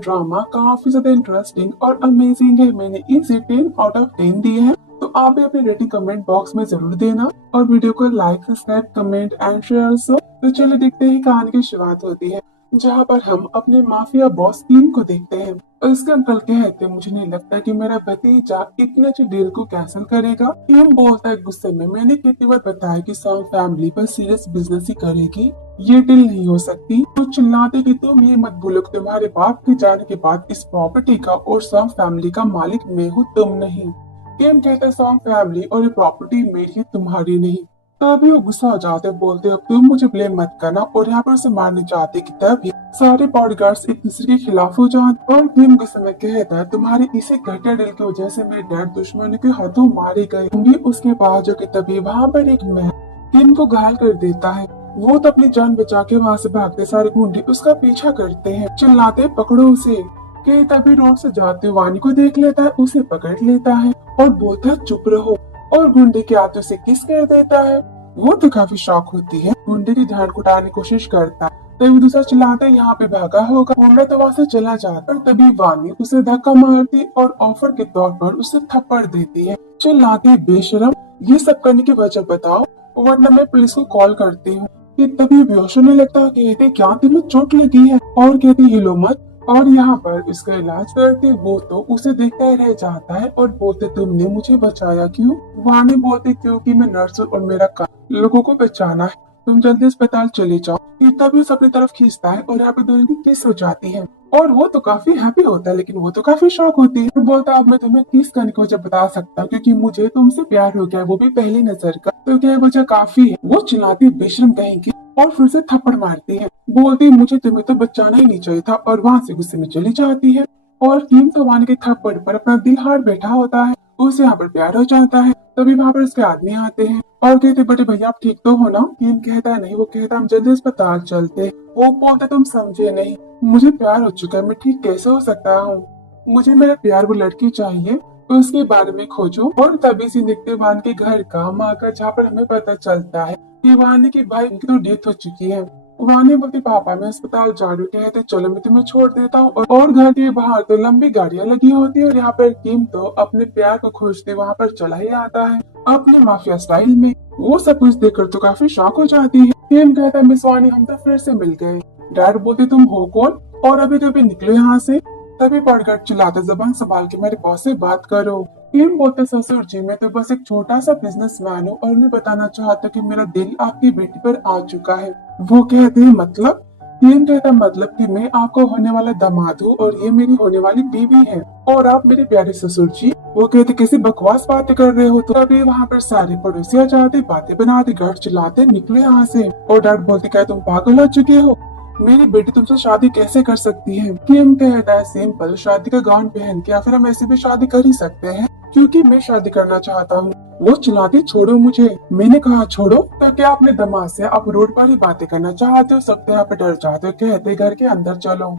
Drama काफी ज्यादा interesting और अमेजिंग है। मैंने इसे 10 आउट ऑफ 10 दिए हैं। तो आप भी अपनी रेटिंग कमेंट बॉक्स में जरूर देना और वीडियो को like, subscribe, comment and share also. तो चलो देखते हैं कहानी की शुरुआत होती है, जहाँ पर हम अपने माफिया बॉस टीम को देखते हैं। और इसके अंकल कहते हैं, मुझे नहीं लगता कि मेरा भतीजा इतने अच्छे डील को कैंसिल करेगा। टीम बोलता है गुस्से में, मैंने कितनी बार बताया कि सॉन्ग फैमिली पर सीरियस बिजनेस ही करेगी, ये डील नहीं हो सकती। तो चिल्लाते कि तुम ये मत भूलो कि तुम्हारे बाप के जाने के बाद इस प्रॉपर्टी का और सॉन्ग फैमिली का मालिक मैं हूँ, तुम नहीं। टीम कहता है सॉन्ग फैमिली और ये प्रॉपर्टी मेरी है, तुम्हारी नहीं। तभी वो गुस्सा हो जाते, बोलते अब तुम मुझे ब्लेम मत करना, और यहाँ पर उसे मारने चाहते कि तभी सारे बॉडीगार्ड्स एक दूसरे के खिलाफ हो जाते। और टीम गुस्से में कहता है, तुम्हारी इसी घटिया डील की वजह से मेरे डैड दुश्मनों के हाथों मारे गए होंगे। उसके बाद जो कि तभी वहाँ पर एक मैन टीम को घायल कर देता है। वो तो अपनी जान बचा के वहाँ से भागते, सारे गुंडे उसका पीछा करते हैं, चिल्लाते पकड़ो उसे। कि तभी रोड से जाते वानी को देख लेता है, उसे पकड़ लेता है और बोलता है चुप रहो, और गुंडे के हाथों से किस कर देता है। वो तो काफी शौक होती है, गुंडे की ध्यान को उठाने की कोशिश करता है। तभी दूसरा चिल्लाते यहाँ पे भागा होगा, गुंडा तो वहाँ से चला जाता है। तभी वानी उसे धक्का मारती और ऑफर के तौर पर उसे थप्पड़ देती है। चिल्लाते बेशरम, ये सब करने की वजह बताओ वरना मैं पुलिस को कॉल करती हूँ। कि तभी बेहोश होने लगता है, कहते क्या तुम्हें चोट लगी है, और कहते हिलो मत। और यहाँ पर इसका इलाज करते वो तो उसे देखता ही रह जाता है और बोलते तुमने मुझे बचाया क्यों। वानी बोलते क्योंकि मैं नर्स हूँ और मेरा काम लोगों को बचाना है, तुम जल्दी अस्पताल चले जाओ। तभी उसे अपनी तरफ खींचता है और यहाँ पे दोनों की किस हो जाती है। और वो तो काफी हैप्पी होता है, लेकिन वो तो काफी शौक होती है। तो बोलता अब मैं तुम्हें किस करने की वजह बता सकता हूँ, क्योंकि मुझे तुमसे प्यार हो गया, वो भी पहली नजर का। तो क्या वजह काफी है। वो चिल्लाती बेशरम कहेंगी और फिर से थप्पड़ मारती है, बोलती मुझे तुम्हें तो बचाना ही नहीं चाहिए था, और वहाँ से गुस्से में चली जाती है। और टीम तो वानी के थप्पड़ पर अपना दिल हार बैठा होता है, उसे यहाँ पर प्यार हो जाता है। तभी वहाँ पर उसके आदमी आते हैं और कहते बड़े भैया आप ठीक तो हो ना। टीम कहता है नहीं, वो कहता हम जल्दी अस्पताल चलते। वो बोलता तुम समझे नहीं, मुझे प्यार हो चुका है, मैं ठीक कैसे हो सकता हूँ, मुझे मेरा प्यार वो लड़की चाहिए, तो उसके बारे में खोजो। और तभी से देखते वान के घर का माँ का, जहाँ पर हमें पता चलता है कि वानी के भाई की तो डेथ हो चुकी है। वानी बोलती पापा मैं अस्पताल जा रही हूँ, कहते चलो मैं तुम्हें छोड़ देता हूँ। और घर के बाहर तो लंबी गाड़ियाँ लगी होती है और यहाँ पर टीम तो अपने प्यार को खोजते वहाँ पर चला ही आता है अपने माफिया स्टाइल में। वो सब कुछ देखकर तो काफी शॉक हो जाती है। टीम कहता है मिस वानी हम तो फिर से मिल गए। डैड बोलते तुम हो कौन और अभी तो अभी निकलो यहाँ से। तभी बॉडीगार्ड चिल्लाता जबान संभाल के मेरे बॉस से बात करो। टीम बोलते ससुर जी मैं तो बस एक छोटा सा बिजनेसमैन हूँ और मैं बताना चाहता हूँ कि मेरा दिल आपकी बेटी पर आ चुका है। वो कहते हैं मतलब। टीम कहता मतलब कि मैं आपको होने वाला दामाद हूँ और ये मेरी होने वाली बीवी है और आप मेरे प्यारे ससुर जी। वो कहते कैसी बकवास बातें कर रहे हो। तो अभी वहाँ पर सारे पड़ोसी आ जाते, बातें बनाते, घर चिल्लाते निकले यहाँ से। और डैड बोलते क्या तुम पागल हो चुके हो, मेरी बेटी तुमसे शादी कैसे कर सकती है। किम कहता है सिंपल, शादी का गाउन पहन के, या फिर हम ऐसे भी शादी कर ही सकते हैं क्योंकि मैं शादी करना चाहता हूँ। वो चिल्लाती छोड़ो मुझे। मैंने कहा छोड़ो। तो क्या अपने दमाद से आप रोड पर ही बातें करना चाहते हो, सब यहाँ पे डर जाते हो। कहते घर के अंदर चलो।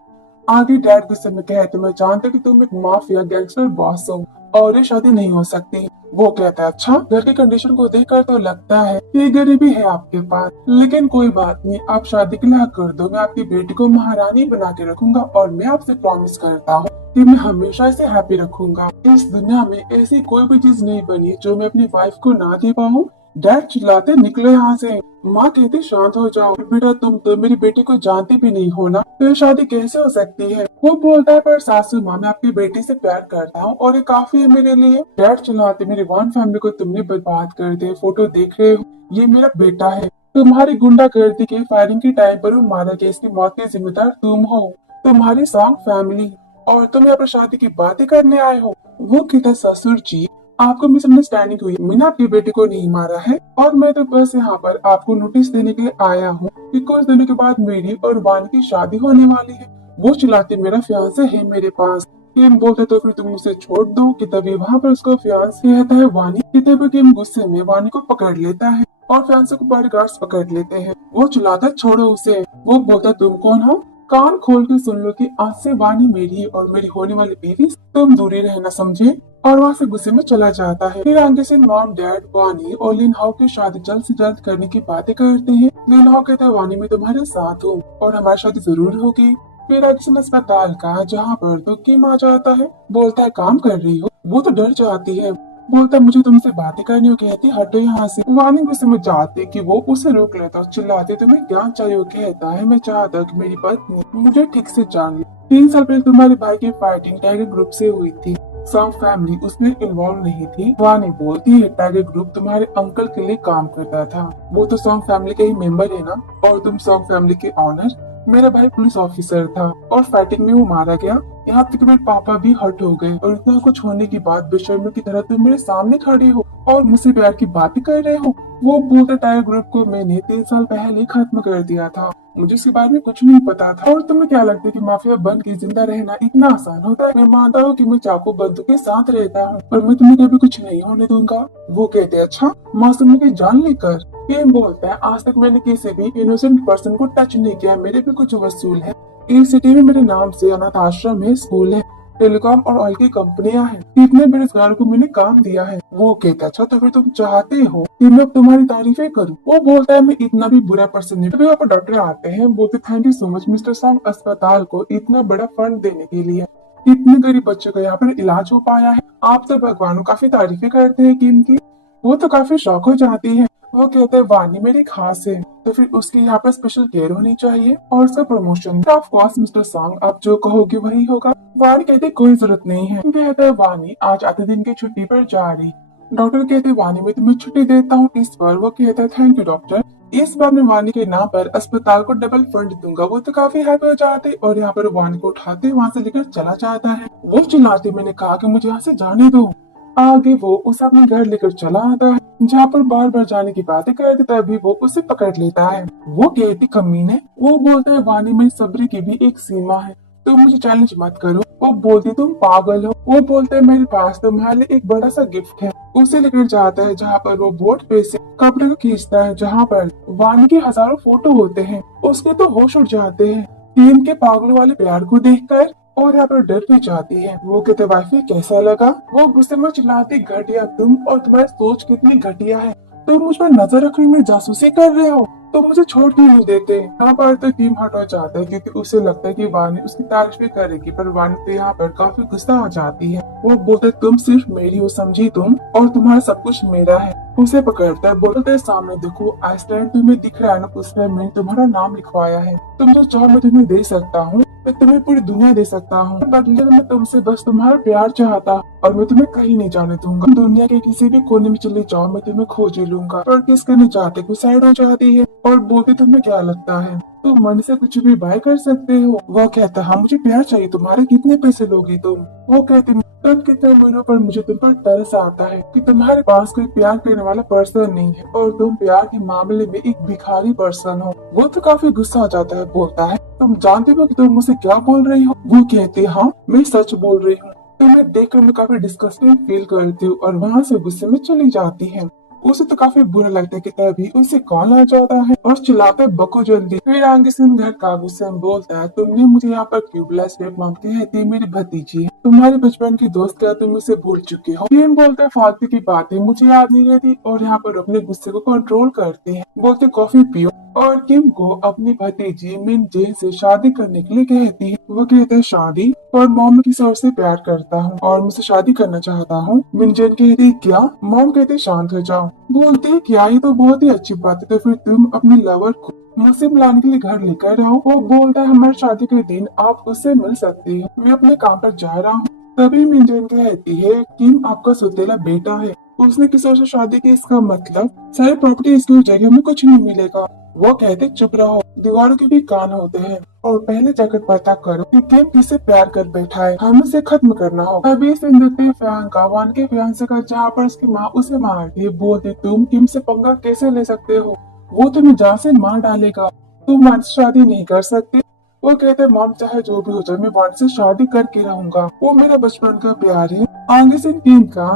आगे डैड गुस्से में कहते मैं जानता कि तुम एक माफिया गैंगस्टर बॉस हो और ये शादी नहीं हो सकती। वो कहता है अच्छा, घर की कंडीशन को देखकर तो लगता है कि गरीबी है आपके पास, लेकिन कोई बात नहीं, आप शादी के लिए कर दो, मैं आपकी बेटी को महारानी बना के रखूंगा और मैं आपसे प्रॉमिस करता हूँ कि मैं हमेशा इसे हैप्पी रखूंगा। इस दुनिया में ऐसी कोई भी चीज नहीं बनी जो मैं अपनी वाइफ को ना दे पाऊँ। डैड चिल्लाते निकलो यहाँ से। माँ कहती शांत हो जाओ बेटा, तुम तो मेरी बेटी को जानती भी नहीं हो ना, तो शादी कैसे हो सकती है। वो बोलता है पर सासू माँ मैं आपकी बेटी से प्यार करता हूँ और ये काफी है मेरे लिए। डैड चिल्लाते मेरी वन फैमिली को तुमने बर्बाद कर दिया, फोटो देख रहे हो, ये मेरा बेटा है, तुम्हारी गुंडागर्दी के फायरिंग के टाइम पर वो मारा गया, इसकी मौत के जिम्मेदार तुम हो, तुम्हारी सॉन्ग फैमिली, और तुम यहाँ पर शादी की बातें करने आए हो। वो कहता ससुर जी आपको मिसअंडरस्टैंडिंग हुई, मैंने आपकी बेटी को नहीं मारा है और मैं तो बस यहाँ पर आपको नोटिस देने के लिए आया हूँ कि कुछ दिनों के बाद मेरी और वानी की शादी होने वाली है। वो चिल्लाती मेरा फियांसे है मेरे पास। किम बोलते तो फिर तुम उसे छोड़ दो। कि तभी वहाँ पर उसका फियांसे कहता है वानी। कि तभी किम गुस्से में वानी को पकड़ लेता है और फियांसे को बॉडीगार्ड्स पकड़ लेते हैं। वो चिल्लाता छोड़ो उसे। वो बोलता तुम कौन हो, कान खोल के सुन लो कि आज से वानी मेरी और मेरी होने वाली बीवी, तुम दूरी रहना समझे। और वहाँ से गुस्से में चला जाता है। फिर आगे से मॉम, डैड, वानी और लिन हाउ की शादी जल्द से जल्द करने की बातें करते हैं। लिन हाउ कहता है वानी मैं तुम्हारे साथ हूँ और हमारी शादी जरूर होगी। फिर अक्सर अस्पताल का जहाँ पर तो किम आ जाता है। बोलता है काम कर रही हो। वो तो डर जाती है। बोलता है मुझे तुमसे बातें करनी हो। कहती हटो यहाँ से। वानी भी समझ जाती कि वो उसे रोक लेता और चिल्लाते तुम्हें क्या चाहिए। वो कहता है मैं चाहता कि मेरी पत्नी मुझे ठीक से जान ले। 3 साल पहले तुम्हारे भाई की फाइटिंग टाइगर ग्रुप से हुई थी। सॉन्ग फैमिली उसमें इन्वॉल्व नहीं थी। वानी बोलती है टाइगर ग्रुप तुम्हारे अंकल के लिए काम करता था। वो तो सॉन्ग फैमिली के ही मेंबर है ना। और तुम सॉन्ग फैमिली के ऑनर। मेरा भाई पुलिस ऑफिसर था और फाइटिंग में वो मारा गया। यहाँ तक मेरे पापा भी हर्ट हो गए और इतना कुछ होने के बाद बेशर्मी की तरह तुम मेरे सामने खड़े हो और मुझसे प्यार की बातें कर रहे हो। वो बोलते टाइगर ग्रुप को मैंने 3 साल पहले खत्म कर दिया था। मुझे इसके बारे में कुछ नहीं पता था। और तुम्हें क्या लगता है कि माफिया बन के जिंदा रहना इतना आसान होता है। मैं मानता हूँ कि मैं चाकू बंदूक के साथ रहता हूँ पर मैं तुम्हें कभी कुछ नहीं होने दूंगा। वो कहते अच्छा मासूम की जान लेकर। केम बोलता है आज तक मैंने किसी भी इनोसेंट पर्सन को टच नहीं किया। मेरे भी कुछ वसूल है। एक सिटी में मेरे नाम से अनाथ आश्रम है, स्कूल है, टेलीकॉम और ऑयल की कंपनियां हैं। कितने बेरोजगारों को मैंने काम दिया है। वो कहता अच्छा तो फिर तुम चाहते हो कि मैं अब तुम्हारी तारीफें करूं। वो बोलता है मैं इतना भी बुरा पर्सन नहीं। तभी वहाँ पर डॉक्टर आते हैं। बोलते thank you so much mister song अस्पताल को इतना बड़ा फंड देने के लिए। इतने गरीब बच्चों का यहाँ पर इलाज हो पाया है। आप तो भगवान काफी तारीफें करते हैं किम की। वो तो काफी शौक हो जाती है। वो कहते हैं वानी मेरी खास है तो फिर उसकी यहाँ पर स्पेशल केयर होनी चाहिए और उसका promotion. Of course mister song आप जो कहोगे वही होगा। वानी कहते कोई जरूरत नहीं है। कहते हैं वानी आज आधे दिन की छुट्टी पर जा रही। डॉक्टर कहते वानी मैं तुम्हें छुट्टी देता हूँ इस बार। वो कहता है थैंक यू डॉक्टर। इस बार मैं वानी के नाम पर अस्पताल को डबल फंड दूंगा। वो तो काफी हैप्पी हो जाते और यहाँ पर वानी को उठाते वहाँ से लेकर चला जाता है। वो चिल्लाते मैंने कहा कि मुझे यहाँ से जाने दो। आगे वो उसे अपने घर लेकर चला आता है जहाँ पर बार बार जाने की बातें करते तभी वो उसे पकड़ लेता है। वो कहती कमीने। वो बोलता है वानी में सब्र की भी एक सीमा है। तुम मुझे चैलेंज मत करो। वो बोलती तुम पागल हो। वो बोलते है मेरे पास तुम्हारे लिए एक बड़ा सा गिफ्ट है। उसे लेकर जाता है जहाँ पर वो बोर्ड पे से कपड़े को खींचता है जहाँ पर वानी के हजारों फोटो होते हैं। उसके तो होश उड़ जाते हैं टीम के पागलों वाले प्यार को देखकर और यहाँ पर डर भी जाती है। वो कहते वाइफी कैसा लगा। वो गुस्से में चिल्लाती घटिया तुम और तुम्हारी सोच कितनी घटिया है। तुम मुझ पर नजर रखने में जासूसी कर रहे हो। तो मुझे छोड़ क्यों नहीं देते। यहाँ पर तो टीम हट हो जाता है क्योंकि उसे लगता है कि वानी उसकी तारीफ भी करेगी पर वानी तो यहाँ पर काफी गुस्सा हो जाती है। वो बोलते तुम सिर्फ मेरी हो समझी तुम और तुम्हारा सब कुछ मेरा है। उसे पकड़ता है बोलते सामने देखो आइसलैंड तुम्हें दिख रहा है ना उसमें मैंने तुम्हारा नाम लिखवाया है। तुम जो चाहो मैं तुम्हें दे सकता हूँ। मैं तुम्हें पूरी दुनिया दे सकता हूँ बदले में तुमसे बस तुम्हारा प्यार चाहता और मैं तुम्हें कहीं नहीं जाने दूंगा। दुनिया के किसी भी कोने में चले जाओ मैं तुम्हें खोज ही लूंगा। पर किस करने चाहते कोई साइड हो जाती है और बोलते तुम्हें क्या लगता है तुम मन से कुछ भी बाय कर सकते हो। वो कहता हाँ मुझे प्यार चाहिए तुम्हारे कितने पैसे लोगी तुम। वो कहती तब कितने महीनों पर मुझे तुम पर तरस आता है कि तुम्हारे पास कोई प्यार करने वाला पर्सन नहीं है और तुम प्यार के मामले में एक भिखारी पर्सन हो। वो तो काफी गुस्सा हो जाता है बोलता है तुम जानते हो कि तुम मुझसे क्या बोल रही हो। वो कहते हाँ मैं सच बोल रही हूँ। तुम्हें देखकर मैं काफी डिस्कस्टिंग फील करती हूँ और वहाँ से गुस्से में चली जाती है। उसे तो काफी बुरा लगता है कि तभी उसे कॉल आ जाता है और चिल्लाता है बको जल्दी। फिर आगे से घर का गुस्से में बोलता है तुमने मुझे यहाँ पर क्यों बुलाया। स्टेप मांगती है थी मेरी भतीजी है तुम्हारे बचपन की दोस्त क्या तुम इसे भूल चुके हो। टीम बोलता है फालतू की बातें मुझे याद नहीं रहती और यहाँ पर अपने गुस्से को कंट्रोल करते हैं। बोलते कॉफी पियो और किम को अपनी भतीजी मिन जेन से शादी करने के लिए कहती है। वो कहते हैं शादी और मॉम किसी और से प्यार करता हूँ और मुझसे शादी करना चाहता हूँ। मिन जेन कहती है क्या। मॉम कहते शांत हो जाओ। बोलते हैं क्या ये तो बहुत ही अच्छी बात है तो फिर तुम अपने लवर को मुझसे मिलाने के लिए घर लेकर आओ। वो बोलता है हमारी शादी के दिन आप उससे मिल सकते हो मैं अपने काम पर जा रहा हूँ। तभी मिन जेन कहती है किम आपका सुतेला बेटा है उसने किसी और से शादी की इसका मतलब सारी प्रॉपर्टी इसकी जगह में कुछ नहीं मिलेगा। वो कहते चुप रहो दीवारों के भी कान होते हैं और पहले जाकर पता करो कि किम किसे प्यार कर बैठा है हमें इसे खत्म करना होगा। अभी इस प्रियंका वान के फियांसे का जहाँ पर उसकी माँ उसे मारती है। बोलती तुम किम से पंगा कैसे ले सकते हो वो तुम्हें जान से मार डालेगा। तुम वान से शादी नहीं कर सकते। वो कहते मॉम चाहे जो भी हो जाए मैं वान से शादी करके रहूंगा वो मेरा बचपन का प्यार है। आगे से टीम का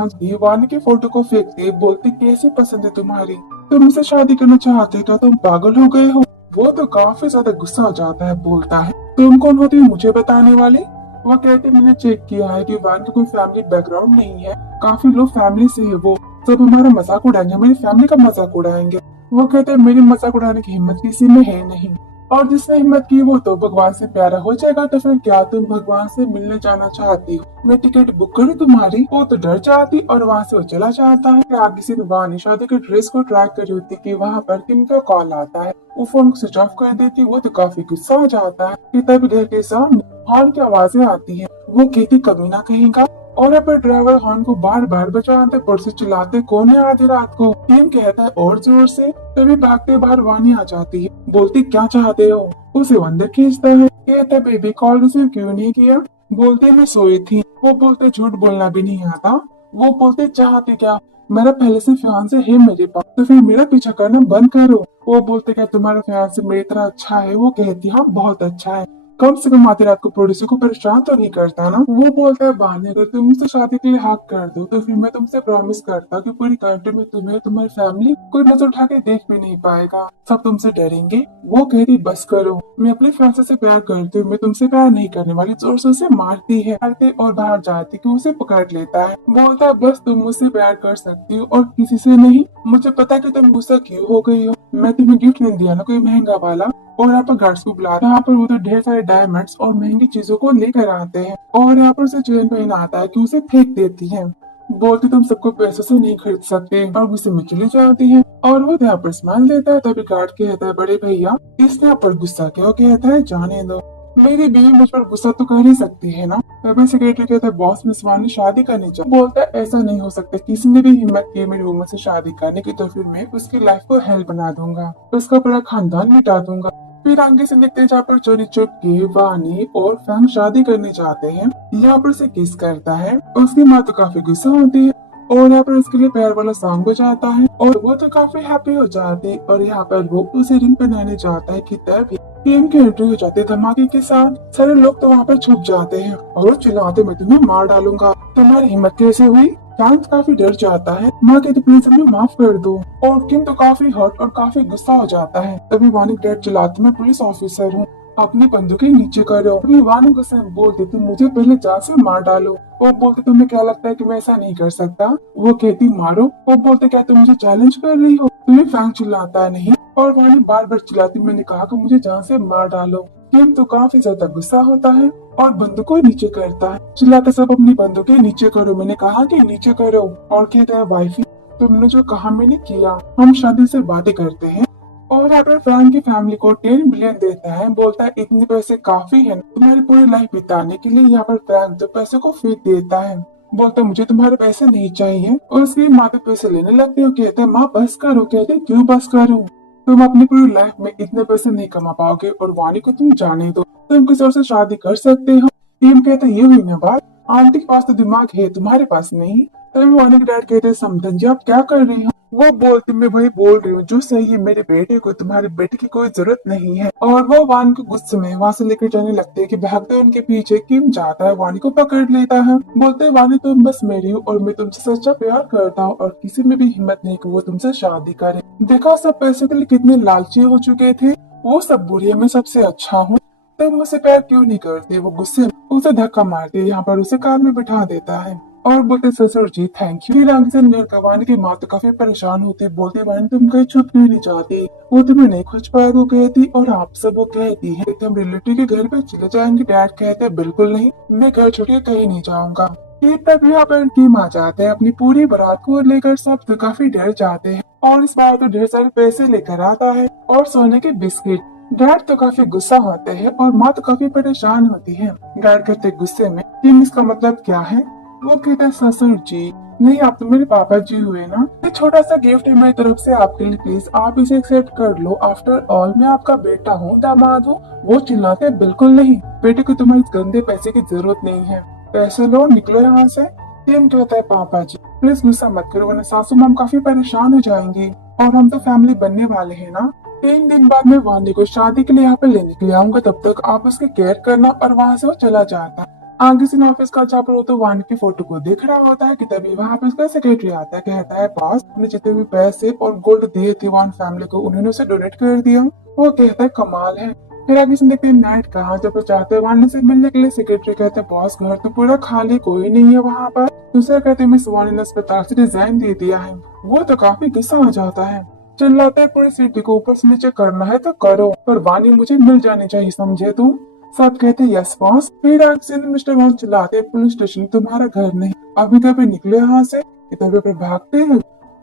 वानी की फोटो को फेंकते बोलती कैसी पसंद है तुम्हारी तुम मुझसे शादी करना चाहते क्या तुम पागल हो गए हो। वो तो काफी ज्यादा गुस्सा हो जाता है बोलता है तुम कौन होती हो मुझे बताने वाली। वो कहती मैंने चेक किया है कि वान का कोई फैमिली बैकग्राउंड नहीं है काफी लोग फैमिली से है वो सब हमारा मजाक उड़ाएंगे मेरी फैमिली का मजाक उड़ाएंगे। वो कहते मेरी मजाक उड़ाने की हिम्मत किसी में है नहीं। और जिसने हिम्मत की वो तो भगवान से प्यारा हो जाएगा। तो फिर क्या तुम भगवान से मिलने जाना चाहती हो? मैं टिकट बुक करूँ तुम्हारी? वो तो डर जाती और वहाँ से वो चला जाता है। फिर आगे से वानी शादी के ड्रेस को ट्रैक कर रही होती कि वहाँ पर किम का कॉल आता है। वो फोन को स्विच ऑफ कर देती। वो तो काफी गुस्सा हो जाता है कि तभी घर के सामने हॉर्न की आवाजें आती है। वो कहती कभी ना कहेगा। और अब ड्राइवर हॉर्न को बार बार बजाते पर से चिल्लाते कौन है आधी रात को। टीम कहता है और जोर से। तभी भागते बाहर वानी आ जाती है। बोलती क्या चाहते हो? उसे अंदर खींचता है। कहता बेबी कॉल रिसीव क्यों नहीं किया? बोलते मैं सोई थी। वो बोलते झूठ बोलना भी नहीं आता। वो बोलते चाहते क्या? मेरा पहले से फियांसे है मेरे पास, तो फिर मेरा पीछा करना बंद करो। वो बोलते क्या तुम्हारा फियांसे मेरी तरह अच्छा है? वो कहती हाँ बहुत अच्छा है। कम से कम आधी रात को प्रोड्यूसर को परेशान तो नहीं करता ना। वो बोलता है बहाने अगर तुम मुझसे शादी के लिए हाँ कर दो तो फिर मैं तुमसे प्रॉमिस करता कि पूरी कंट्री में तुम्हें तुम्हारी फैमिली कोई नजर उठा के देख भी नहीं पाएगा, सब तुमसे डरेंगे। वो कहती बस करो, मैं अपने फैंसे से प्यार करती हूँ, मैं तुमसे प्यार नहीं करने वाली। जोर से उसे मारती है और बाहर जाती कि उसे पकड़ लेता है। बोलता है बस तुम मुझसे प्यार कर सकती हो और किसी से नहीं। मुझे पता कि तुम गुस्सा क्यों हो गई हो। मैं तुम्हें गिफ्ट नहीं दिया ना कोई महंगा वाला। और यहाँ पर गार्ड्स को बुलाते हैं। यहाँ पर उधर ढेर सारे डायमंड्स और महंगी चीजों को लेकर आते हैं। और यहाँ पर उसे चैन पहना आता है कि उसे फेंक देती है। बोलती तुम सबको पैसों से नहीं खरीद सकते। और उसे में चली जाती है। और वो यहाँ पर स्माइल देता है। तभी गार्ड कहता है बड़े भैया इसने यहाँ पर गुस्सा क्यों? कहता है जाने दो, मेरी बीवी मुझ पर गुस्सा तो कर ही सकती है ना। तभी सेक्रेटरी कहता है बॉस मिस वानी शादी करनी चाहिए। बोलता है ऐसा नहीं हो सकता, किसी ने भी हिम्मत की मेरी वुमन से शादी करने की तो फिर मैं उसकी लाइफ को हेल बना दूंगा, उसका पूरा खानदान मिटा दूंगा। फिर आगे से देखते हैं जहाँ पर चोरी चुप के वानी और फैंग शादी करने जाते हैं। यहाँ पर उसे किस करता है। उसकी माँ तो काफी गुस्सा होती है और यहाँ पर उसके लिए प्यार वाला सॉन्ग बजाता है और वो तो काफी हैप्पी हो जाती है। और यहाँ पर वो उसे रिंग पहनाने जाता है कि तभी टीम की एंट्री हो जाती है धमाके के साथ। सारे लोग तो वहाँ पर छुप जाते हैं और वो चिल्लाते मैं तुम्हें मार डालूंगा, तुम्हारी हिम्मत कैसे हुई? फ्रैंक काफी डर जाता है। माँ कहती प्लीज हमें माफ कर दो। और किम तो काफी हर्ट और काफी गुस्सा हो जाता है। तभी वानी डैड चिल्लाते मैं पुलिस ऑफिसर हूँ, अपनी बंदूकें नीचे करो। तभी वानी गुस्से में बोल देती मुझे पहले जान से मार डालो। वो बोलते तुम्हें क्या लगता है कि मैं ऐसा नहीं कर सकता? वो कहती मारो। वो बोलते क्या तुम मुझे चैलेंज कर रही हो? तुम्हें फ्रैंक चिल्लाता है नहीं। और वानी बार बार चिल्लाती मैंने कहा कि मुझे जान से मार डालो। किम तो काफी ज्यादा गुस्सा होता है और बंदूकों नीचे करता है। चिल्लाता सब अपनी बंदूकें नीचे करो, मैंने कहा कि नीचे करो। और कहता है वाइफी तुमने जो कहा मैंने किया, हम शादी से बातें करते हैं। और अगर फ्रैंक की फैमिली को 10 बिलियन देता है। बोलता है इतने पैसे काफी है तुम्हारी पूरी लाइफ बिताने के लिए। यहाँ पर फ्रैंक तो पैसे को फेंक देता है। बोलता मुझे तुम्हारे पैसे नहीं चाहिए और उसकी माँ पे पैसे लेने लगती हो। कहते हैं माँ बस करो। कहते क्यों बस करूं? तुम अपनी पूरी लाइफ में इतने पैसे नहीं कमा पाओगे और वानी को तुम जाने दो, तुम किसी और से शादी कर सकते हो। टीम कहते ये हुई ना बात, आंटी के पास तो दिमाग है तुम्हारे पास नहीं। तभी वानी के डैड कहते समझन जी आप क्या कर रही हो? वो बोलती मैं वही बोल रही हूँ जो सही है, मेरे बेटे को तुम्हारे बेटे की कोई जरूरत नहीं है। और वो वानी को गुस्से में वहाँ से लेकर जाने लगते है कि भागते उनके पीछे किम जाता है वानी को पकड़ लेता है। बोलते वानी तुम बस मेरी हो और मैं तुमसे सच्चा प्यार करता हूँ और किसी में भी हिम्मत नहीं कि वो तुमसे शादी करे। देखा सब पैसों के लिए कितने लालची हो चुके थे। वो सब बुरी है, मैं सबसे अच्छा हूँ, तुम मुझसे प्यार क्यों नहीं करते? वो गुस्से में उसे धक्का मारते यहाँ पर उसे कार में बिठा देता है और बोलते ससुर जी थैंक यू। फिर आगे से निर्गवानी की माँ तो काफी परेशान होती, बोलती बहन तुम कहीं छुप क्यों नहीं जाती? वो तुम्हें नहीं खोज पाएगा कहती। और आप सब वो कहती है कि हम रिलेटिव के घर पे चले जाएंगे। डैड कहते हैं बिल्कुल नहीं, मैं घर छोड़ के कहीं नहीं जाऊंगा। ये तब यहाँ पर टीम आ जाते हैं अपनी पूरी बारात को लेकर। सब तो काफी डर जाते हैं और इस बार तो ढेर सारे पैसे लेकर आता है और सोने के बिस्किट। डैड तो काफी गुस्सा होते हैं और माँ तो काफी परेशान होती है। डैड कहते गुस्से में टीम इसका मतलब क्या है? वो कहता है ससुर जी नहीं आप तो मेरे पापा जी हुए ना, ये छोटा सा गिफ्ट है मेरी तरफ से आपके लिए, प्लीज आप इसे एक्सेप्ट कर लो। आफ्टर ऑल मैं आपका बेटा हूँ, दामाद हूँ। वो चिल्लाते बिल्कुल नहीं, बेटे को तुम्हारे गंदे पैसे की जरूरत नहीं है, पैसे लो निकलो यहाँ से। टीम कहता है पापा जी प्लीज गुस्सा मत करो वरना सासू माम काफी परेशान हो जाएंगी और हम तो फैमिली बनने वाले हैं ना। 3 दिन बाद मैं वानी को शादी के लिए यहाँ पे लेने के लिए आऊंगा, तब तक आप उसकी केयर करना। और वहाँ से वो चला जाता है। आगे से ऑफिस का जहाँ पर वो तो वानी की फोटो को देख रहा होता है कि तभी वहाँ पे उसका सेक्रेटरी आता है। कहता है बॉस हमने जितने भी पैसे और गोल्ड दिए थे वान फैमिली को उन्होंने उसे डोनेट कर दिया। वो कहता है कमाल है। फिर आगे से देखते हैं नाइट कहाँ जब वो चाहते हैं वानी से मिलने के लिए। सेक्रेटरी कहते हैं बॉस घर तो पूरा खाली, कोई नहीं है वहाँ पर। दूसरा कहते हैं मिस वानी ने अस्पताल से रिजाइन दे दिया है। वो तो काफी गुस्सा हो जाता है। चिल्लाता है पूरी सिटी को ऊपर से नीचे करना है तो करो, पर वानी मुझे मिल जानी चाहिए, समझे तुम? सब कहते यस बॉस। फिर एक्शन मिस्टर वॉन चिल्लाते पुलिस स्टेशन तुम्हारा घर नहीं, अभी तभी निकले यहाँ से, इधर पे भागते हैं।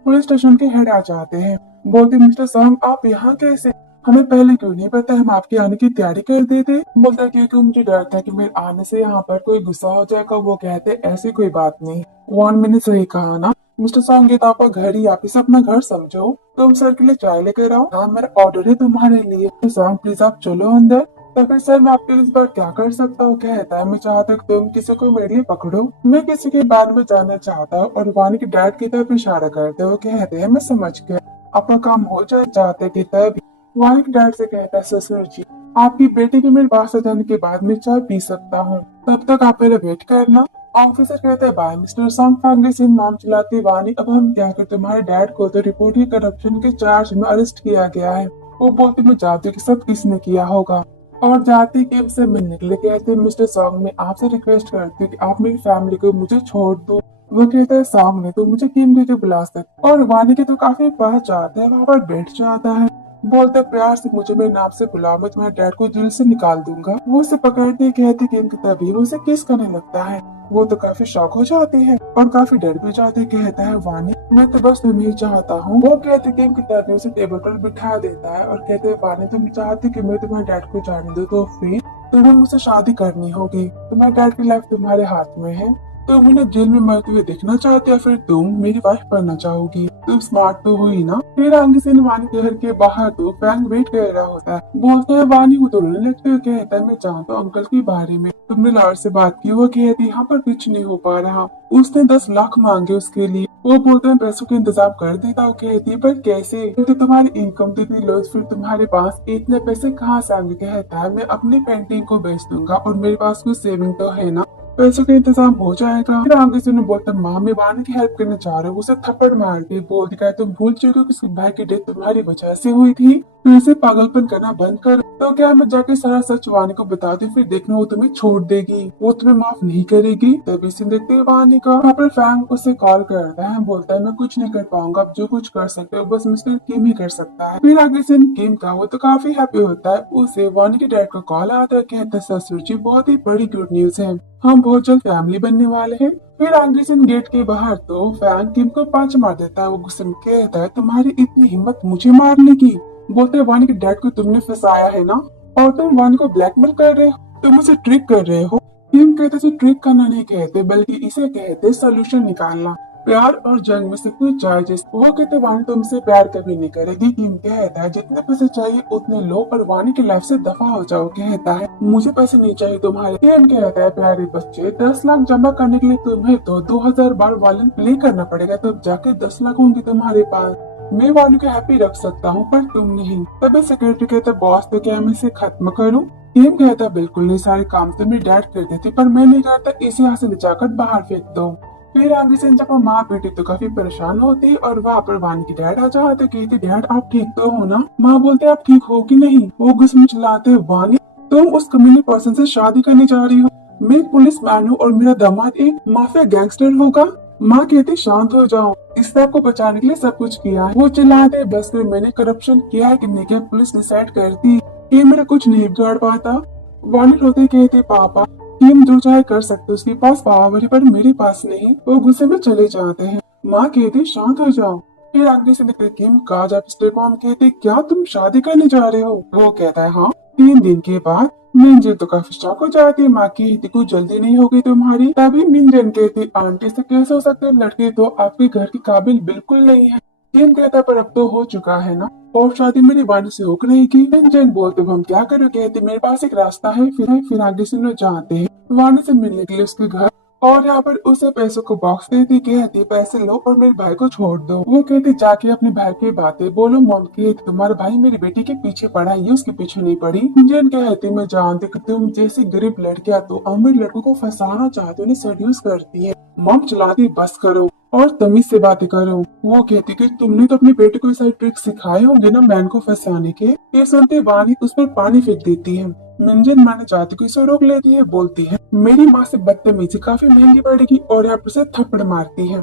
पुलिस स्टेशन के हेड आ जाते हैं, बोलते मिस्टर सॉन्ग आप यहाँ कैसे, हमें पहले क्यों नहीं पता, हम आपके आने की तैयारी कर देते। बोलता है क्योंकि मुझे डर था कि मेरे आने से यहाँ पर कोई गुस्सा हो जाएगा। वो कहते ऐसी कोई बात नहीं, वॉन मैंने सही कहा ना मिस्टर सॉन्ग, ये तो आपका घर ही, आप इसे अपना घर समझो। तुम सर के लिए चाय लेकर आओ, हाँ मेरा ऑर्डर है तुम्हारे लिए। सॉन्ग प्लीज आप चलो अंदर। तो फिर सर मैं आपके लिए इस बार क्या कर सकता हूँ, कहता है मैं चाहता कि तुम किसी को मेरे लिए पकड़ो, मैं किसी के बारे में जानना चाहता हूँ। और वानी के डैड की तरफ इशारा करते हुए कहते हैं मैं समझ गया, आपका काम हो जाए चाहते कि तभी। वानी के डैड से कहता है ससुर जी, आपकी बेटी के मेरे पास आ जाने के बाद मैं चाय पी सकता हूँ, तब तक आप मेरा वेट करना। ऑफिसर कहता है बाय मिस्टर सॉन्ग। फैमिली से नाम चलाती वानी, अब हम क्या करें, तुम्हारे डैड को तो रिपोर्ट ही करप्शन के चार्ज में अरेस्ट किया गया है। वो बोलती मैं जानती हूँ कि सब किसने किया होगा। और जाती कि से मिलने के लिए कहते मिस्टर सॉन्ग मैं आपसे रिक्वेस्ट करती हूँ कि आप मेरी फैमिली को मुझे छोड़ दो। वो कहता है सॉन्ग ने तो मुझे किम कह के बुला सकते, और वानी के तो काफी पास जाता है, वहाँ पर बैठ जाता है। बोलते प्यार से मुझे मेरे नाम से बुलाओ, मैं तुम्हारे डैड को जेल से निकाल दूंगा। वो उसे पकड़ते कहते किम की तभी वो उसे किस करने लगता है। वो तो काफी शौक हो जाती है और काफी डर भी जाते, कहता है वानी मैं तो बस तुम्हें चाहता हूँ। वो कहते किम की तभी उसे टेबल पर बिठा देता है और कहते हैं वानी तुम चाहती कि मैं तुम्हारे डैड को जाने दूं, तो फिर तुम्हें मुझसे शादी करनी होगी, तुम्हारे डैड की लाइफ तुम्हारे हाथ में है। तुम उन्हें जेल में मरते हुए देखना चाहते हो, फिर तुम मेरी वाइफ बनना चाहोगी, तुम स्मार्ट तो हुई ना। फिर आगे से वानी के घर के बाहर तो फ्रैंक वेट कर रहा होता है। बोलते हैं वानी को तो रोने लगते हुए कहता है मैं जानता हूँ अंकल के बारे में, तुमने लॉयर से बात की। वो कहती यहाँ पर कुछ नहीं हो पा रहा, उसने 10 लाख मांगे उसके लिए। वो बोलते हैं पैसों का इंतजाम कर देता। वो कहती है पर कैसे, क्योंकि तुम्हारी इनकम तो इतनी लो, फिर तुम्हारे पास इतने पैसे कहाँ से आएंगे। कहता है मैं अपनी पेंटिंग को बेच दूंगा और मेरे पास कुछ सेविंग तो है ना, पैसों का इंतजाम हो जाएगा। फिर आगे से उन्हें बोलता माँ मैं वानी की हेल्प करना चाह रहा हूँ। उसे थप्पड़ मारती बोलती है तुम भूल चुके हो कि भाई की डेथ तुम्हारी वजह से हुई थी, तो इसे पागलपन करना बंद कर। तो क्या मैं जाके सारा सच वानी को बता दूं, फिर देखना वो तुम्हें छोड़ देगी, वो तुम्हें माफ नहीं करेगी। तभी से देखते हैं वानी का वहाँ पर फैंक उसे कॉल करता है, बोलता है मैं कुछ नहीं कर पाऊंगा, अब जो कुछ कर सकते हो बस मिस्टर किम ही कर सकता है। फिर आगे से किम का वो तो काफी हैप्पी होता है, उसे वानी के डैड का कॉल आता है, कहता है ससुर जी बहुत ही बड़ी गुड न्यूज है, हम बहुत जल्द फैमिली बनने वाले हैं। फिर आगे से गेट के बाहर तो फैन किम को पंच मार देता है। वो गुस्से में कहता है तुम्हारी इतनी हिम्मत मुझे मारने की। बोलते हैं वानी के डैड को तुमने फंसाया है ना, और तुम वानी को ब्लैकमेल कर रहे हो, तुम उसे ट्रिक कर रहे हो। किम कहते से ट्रिक करना नहीं कहते, बल्कि इसे कहते सोल्यूशन निकालना। प्यार और जंग में से कोई चार्जेस। वो कहते वानी तुमसे प्यार कभी नहीं करेगी। किम कहता है जितने पैसे चाहिए उतने लो और वानी की लाइफ से दफा हो जाओ। कहता है मुझे पैसे नहीं चाहिए तुम्हारे। किम कहता है प्यारे बच्चे 10 लाख जमा करने के लिए तुम्हें तो 2000 बार वालन प्ले करना पड़ेगा, तब जाके 10 लाख होंगे तुम्हारे पास। मैं वानी को हैप्पी रख सकता हूँ पर तुम नहीं। तभी सेक्रेटरी कहता बॉस तो क्या मैं इसे खत्म करूँ। किम कहता बिल्कुल नहीं, सारे काम तो मेरी डैड करते थे पर मैं नहीं करता, इसे यहाँ से ले बाहर फेंक दो। फिर आगे से जब माँ बेटी तो काफी परेशान होती और वहाँ पर वानी की डैड आ जाते, कहते डैड आप ठीक तो हो ना। माँ बोलते आप ठीक हो कि नहीं। वो गुस्से में चिल्लाते वानी तुम उस कमीने पर्सन से शादी करने जा रही हो, मैं एक पुलिस मैन हूँ और मेरा दामाद एक माफिया गैंगस्टर होगा। माँ कहती शांत हो जाओ, इसने आपको बचाने के लिए सब कुछ किया है। वो चिल्लाते बस फिर मैंने करप्शन किया है कि नहीं किया पुलिस डिसाइड करती, ये मेरा कुछ नहीं बिगाड़ पाता। वानी रोते कहते पापा किम जो चाहे कर सकते, उसके पास पावर है पर मेरे पास नहीं। वो गुस्से में चले जाते हैं। माँ कहती शांत हो जाओ। फिर आगे से निकले किम का जब स्टेकॉम कहते क्या तुम शादी करने जा रहे हो। वो कहता है हाँ। 3 दिन के बाद मिंजन तो काफी शॉक हो जाती है। माँ की कुछ जल्दी नहीं होगी तुम्हारी। तभी मिंजन कहती आंटी से कैसे हो सकते हैं, लड़के तो आपके घर के काबिल बिल्कुल नहीं है। किम कहता पर अब तो हो चुका है ना, और शादी मेरी वानी से हो रहेगी। मिंजन बोलते हम क्या करो, कहते मेरे पास एक रास्ता है। फिर आगे से लोग जाते हैं वानी से मिलने के लिए उसके घर, और यहाँ पर उसे पैसों को बॉक्स देती, कहती पैसे लो और मेरे भाई को छोड़ दो। वो कहती जाके अपने भाई की बातें बोलो। मॉम कहती तुम्हारा भाई मेरी बेटी के पीछे पड़ा है, ये उसके पीछे नहीं पड़ी। जिन कहती मैं जानती कि तुम जैसी गरीब लड़कियां तो अमीर लड़कों को फंसाना चाहती, उन्हें सेड्यूस करती है। मॉम चलाती बस करो और तमीज से बातें करो। वो कहती कि तुमने तो अपने बेटे को सारे ट्रिक सिखाए होंगे ना मैन को फंसाने के। ये सुनते वानी उस पर पानी फेंक देती है। मिंजन माने जाती को इसे रोक लेती है, बोलती है मेरी माँ से बदतमीजी काफी महंगी पड़ेगी, और यहाँ पर से थप्पड़ मारती है।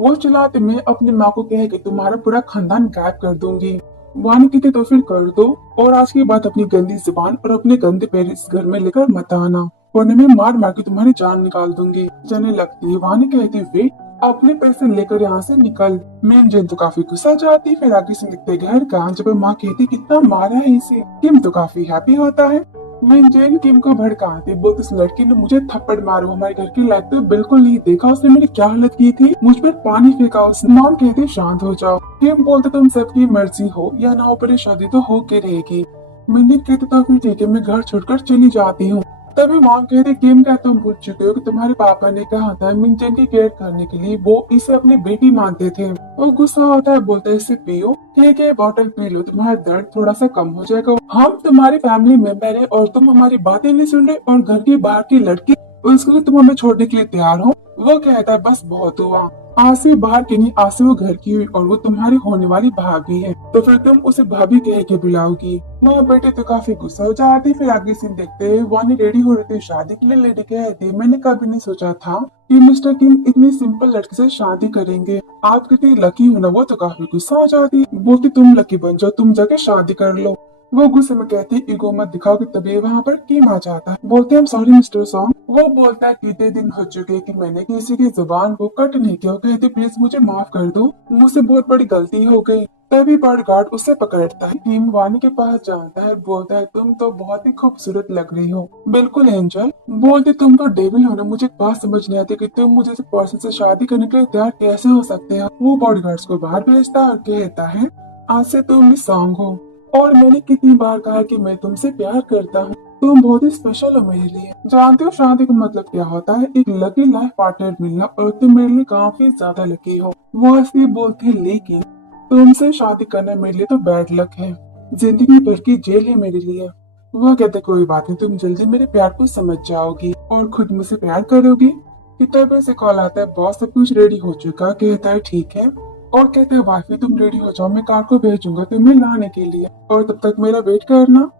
वो चिल्लाते मैं अपनी माँ को कह के तुम्हारा पूरा खानदान गायब कर दूंगी। वानी कहती तो फिर कर दो, और आज के बाद अपनी गंदी जुबान और अपने गंदे पैर इस घर में लेकर मत आना, वरना मैं मार मार के तुम्हारी जान निकाल दूंगी। जाने लगती है। वानी कहती वेट, अपने पैसे लेकर यहाँ से निकल। मैं जन तो काफी गुस्सा जाती, फिर आगे से निकलते घर का। जब माँ कहती कितना मारा है इसे, किम तो काफी हैप्पी होता है। मैं जैन किम को भड़काती, बोलती इस लड़की ने मुझे थप्पड़ मारो, हमारे घर की लाइट तो बिल्कुल नहीं देखा उसने मेरी क्या हालत की थी, मुझ पर पानी फेंका उसने। मॉम कहती शांत हो जाओ। किम बोलते तुम सबकी मर्जी हो या ना हो, पर ये शादी तो हो के रहेगी। मैंने कहती तो फिर ठीक है, मैं घर छोड़कर चली जाती हूँ। तभी मॉम कहती किम क्या तुम भूल चुके हो कि तुम्हारे पापा ने कहा था मिनजेन की केयर करने के लिए, वो इसे अपनी बेटी मानते थे। वो गुस्सा होता है, बोलता है इसे पियो, ठीक है बॉटल पी लो, तुम्हारा दर्द थोड़ा सा कम हो जाएगा। हम तुम्हारी फैमिली मेंबर है और तुम हमारी बातें नहीं सुन रहे, और घर की बाहर की लड़की उसके लिए तुम हमें छोड़ने के लिए तैयार हो। वो कहता है बस बहुत हुआ, आज से बाहर की नहीं, आज से वो घर की हुई और वो तुम्हारी होने वाली भाभी है, तो फिर तुम उसे भाभी कह के बुलाओगी। वहाँ बेटे तो काफी गुस्सा हो जाती। फिर आगे सीन देखते हैं, वानी रेडी हो रही थी शादी के लिए। लेडी कहती मैंने कभी नहीं सोचा था कि मिस्टर किम इतनी सिंपल लड़की से शादी करेंगे, आप कितनी लकी हो ना। वो तो काफी गुस्सा हो जाती, बोलती तुम लकी बन जाओ, तुम जाके शादी कर लो। वो गुस्से में कहती ईगो मत दिखाओ, कि तभी वहाँ पर किम आ जाता है। बोलते हम सॉरी मिस्टर सॉन्ग। वो बोलता है कितने दिन हो चुके कि मैंने किसी की जुबान को कट नहीं किया। कहती प्लीज मुझे माफ कर दो, मुझसे बहुत बड़ी गलती हो गई। तभी बॉडीगार्ड उसे पकड़ता है। किम वानी के पास जाता है, बोलता है तुम तो बहुत ही खूबसूरत लग रही हो, बिल्कुल एंजल। बोलते तुम तो डेविल हो ना। मुझे एक बात समझ नहीं आती कि तुम मुझे इस पर्सन से शादी करने के लिए तैयार कैसे हो सकते हो। वो बॉडीगार्ड्स को बाहर भेजता है और कहता है आज से तुम मिस सॉन्ग हो, और मैंने कितनी बार कहा कि मैं तुमसे प्यार करता हूँ, तुम बहुत ही स्पेशल हो मेरे लिए। जानते हो शादी का मतलब क्या होता है, एक लकी लाइफ पार्टनर मिलना, और तुम मेरे लिए काफी ज्यादा लकी हो। वो हंसती बोलती है लेकिन तुमसे शादी करना मेरे लिए तो बैड लक है, जिंदगी भर की जेल है मेरे लिए। वह कहते कोई बात नहीं, तुम जल्दी मेरे प्यार को समझ जाओगी और खुद मुझसे प्यार करोगी। कि तभी से कॉल आता है, बॉस सब कुछ रेडी हो चुका। कहता है ठीक है, और कहते हैं वाइफ तुम रेडी हो जाओ, मैं कार को भेजूंगा तुम्हें लाने के लिए, और तब तक मेरा वेट करना।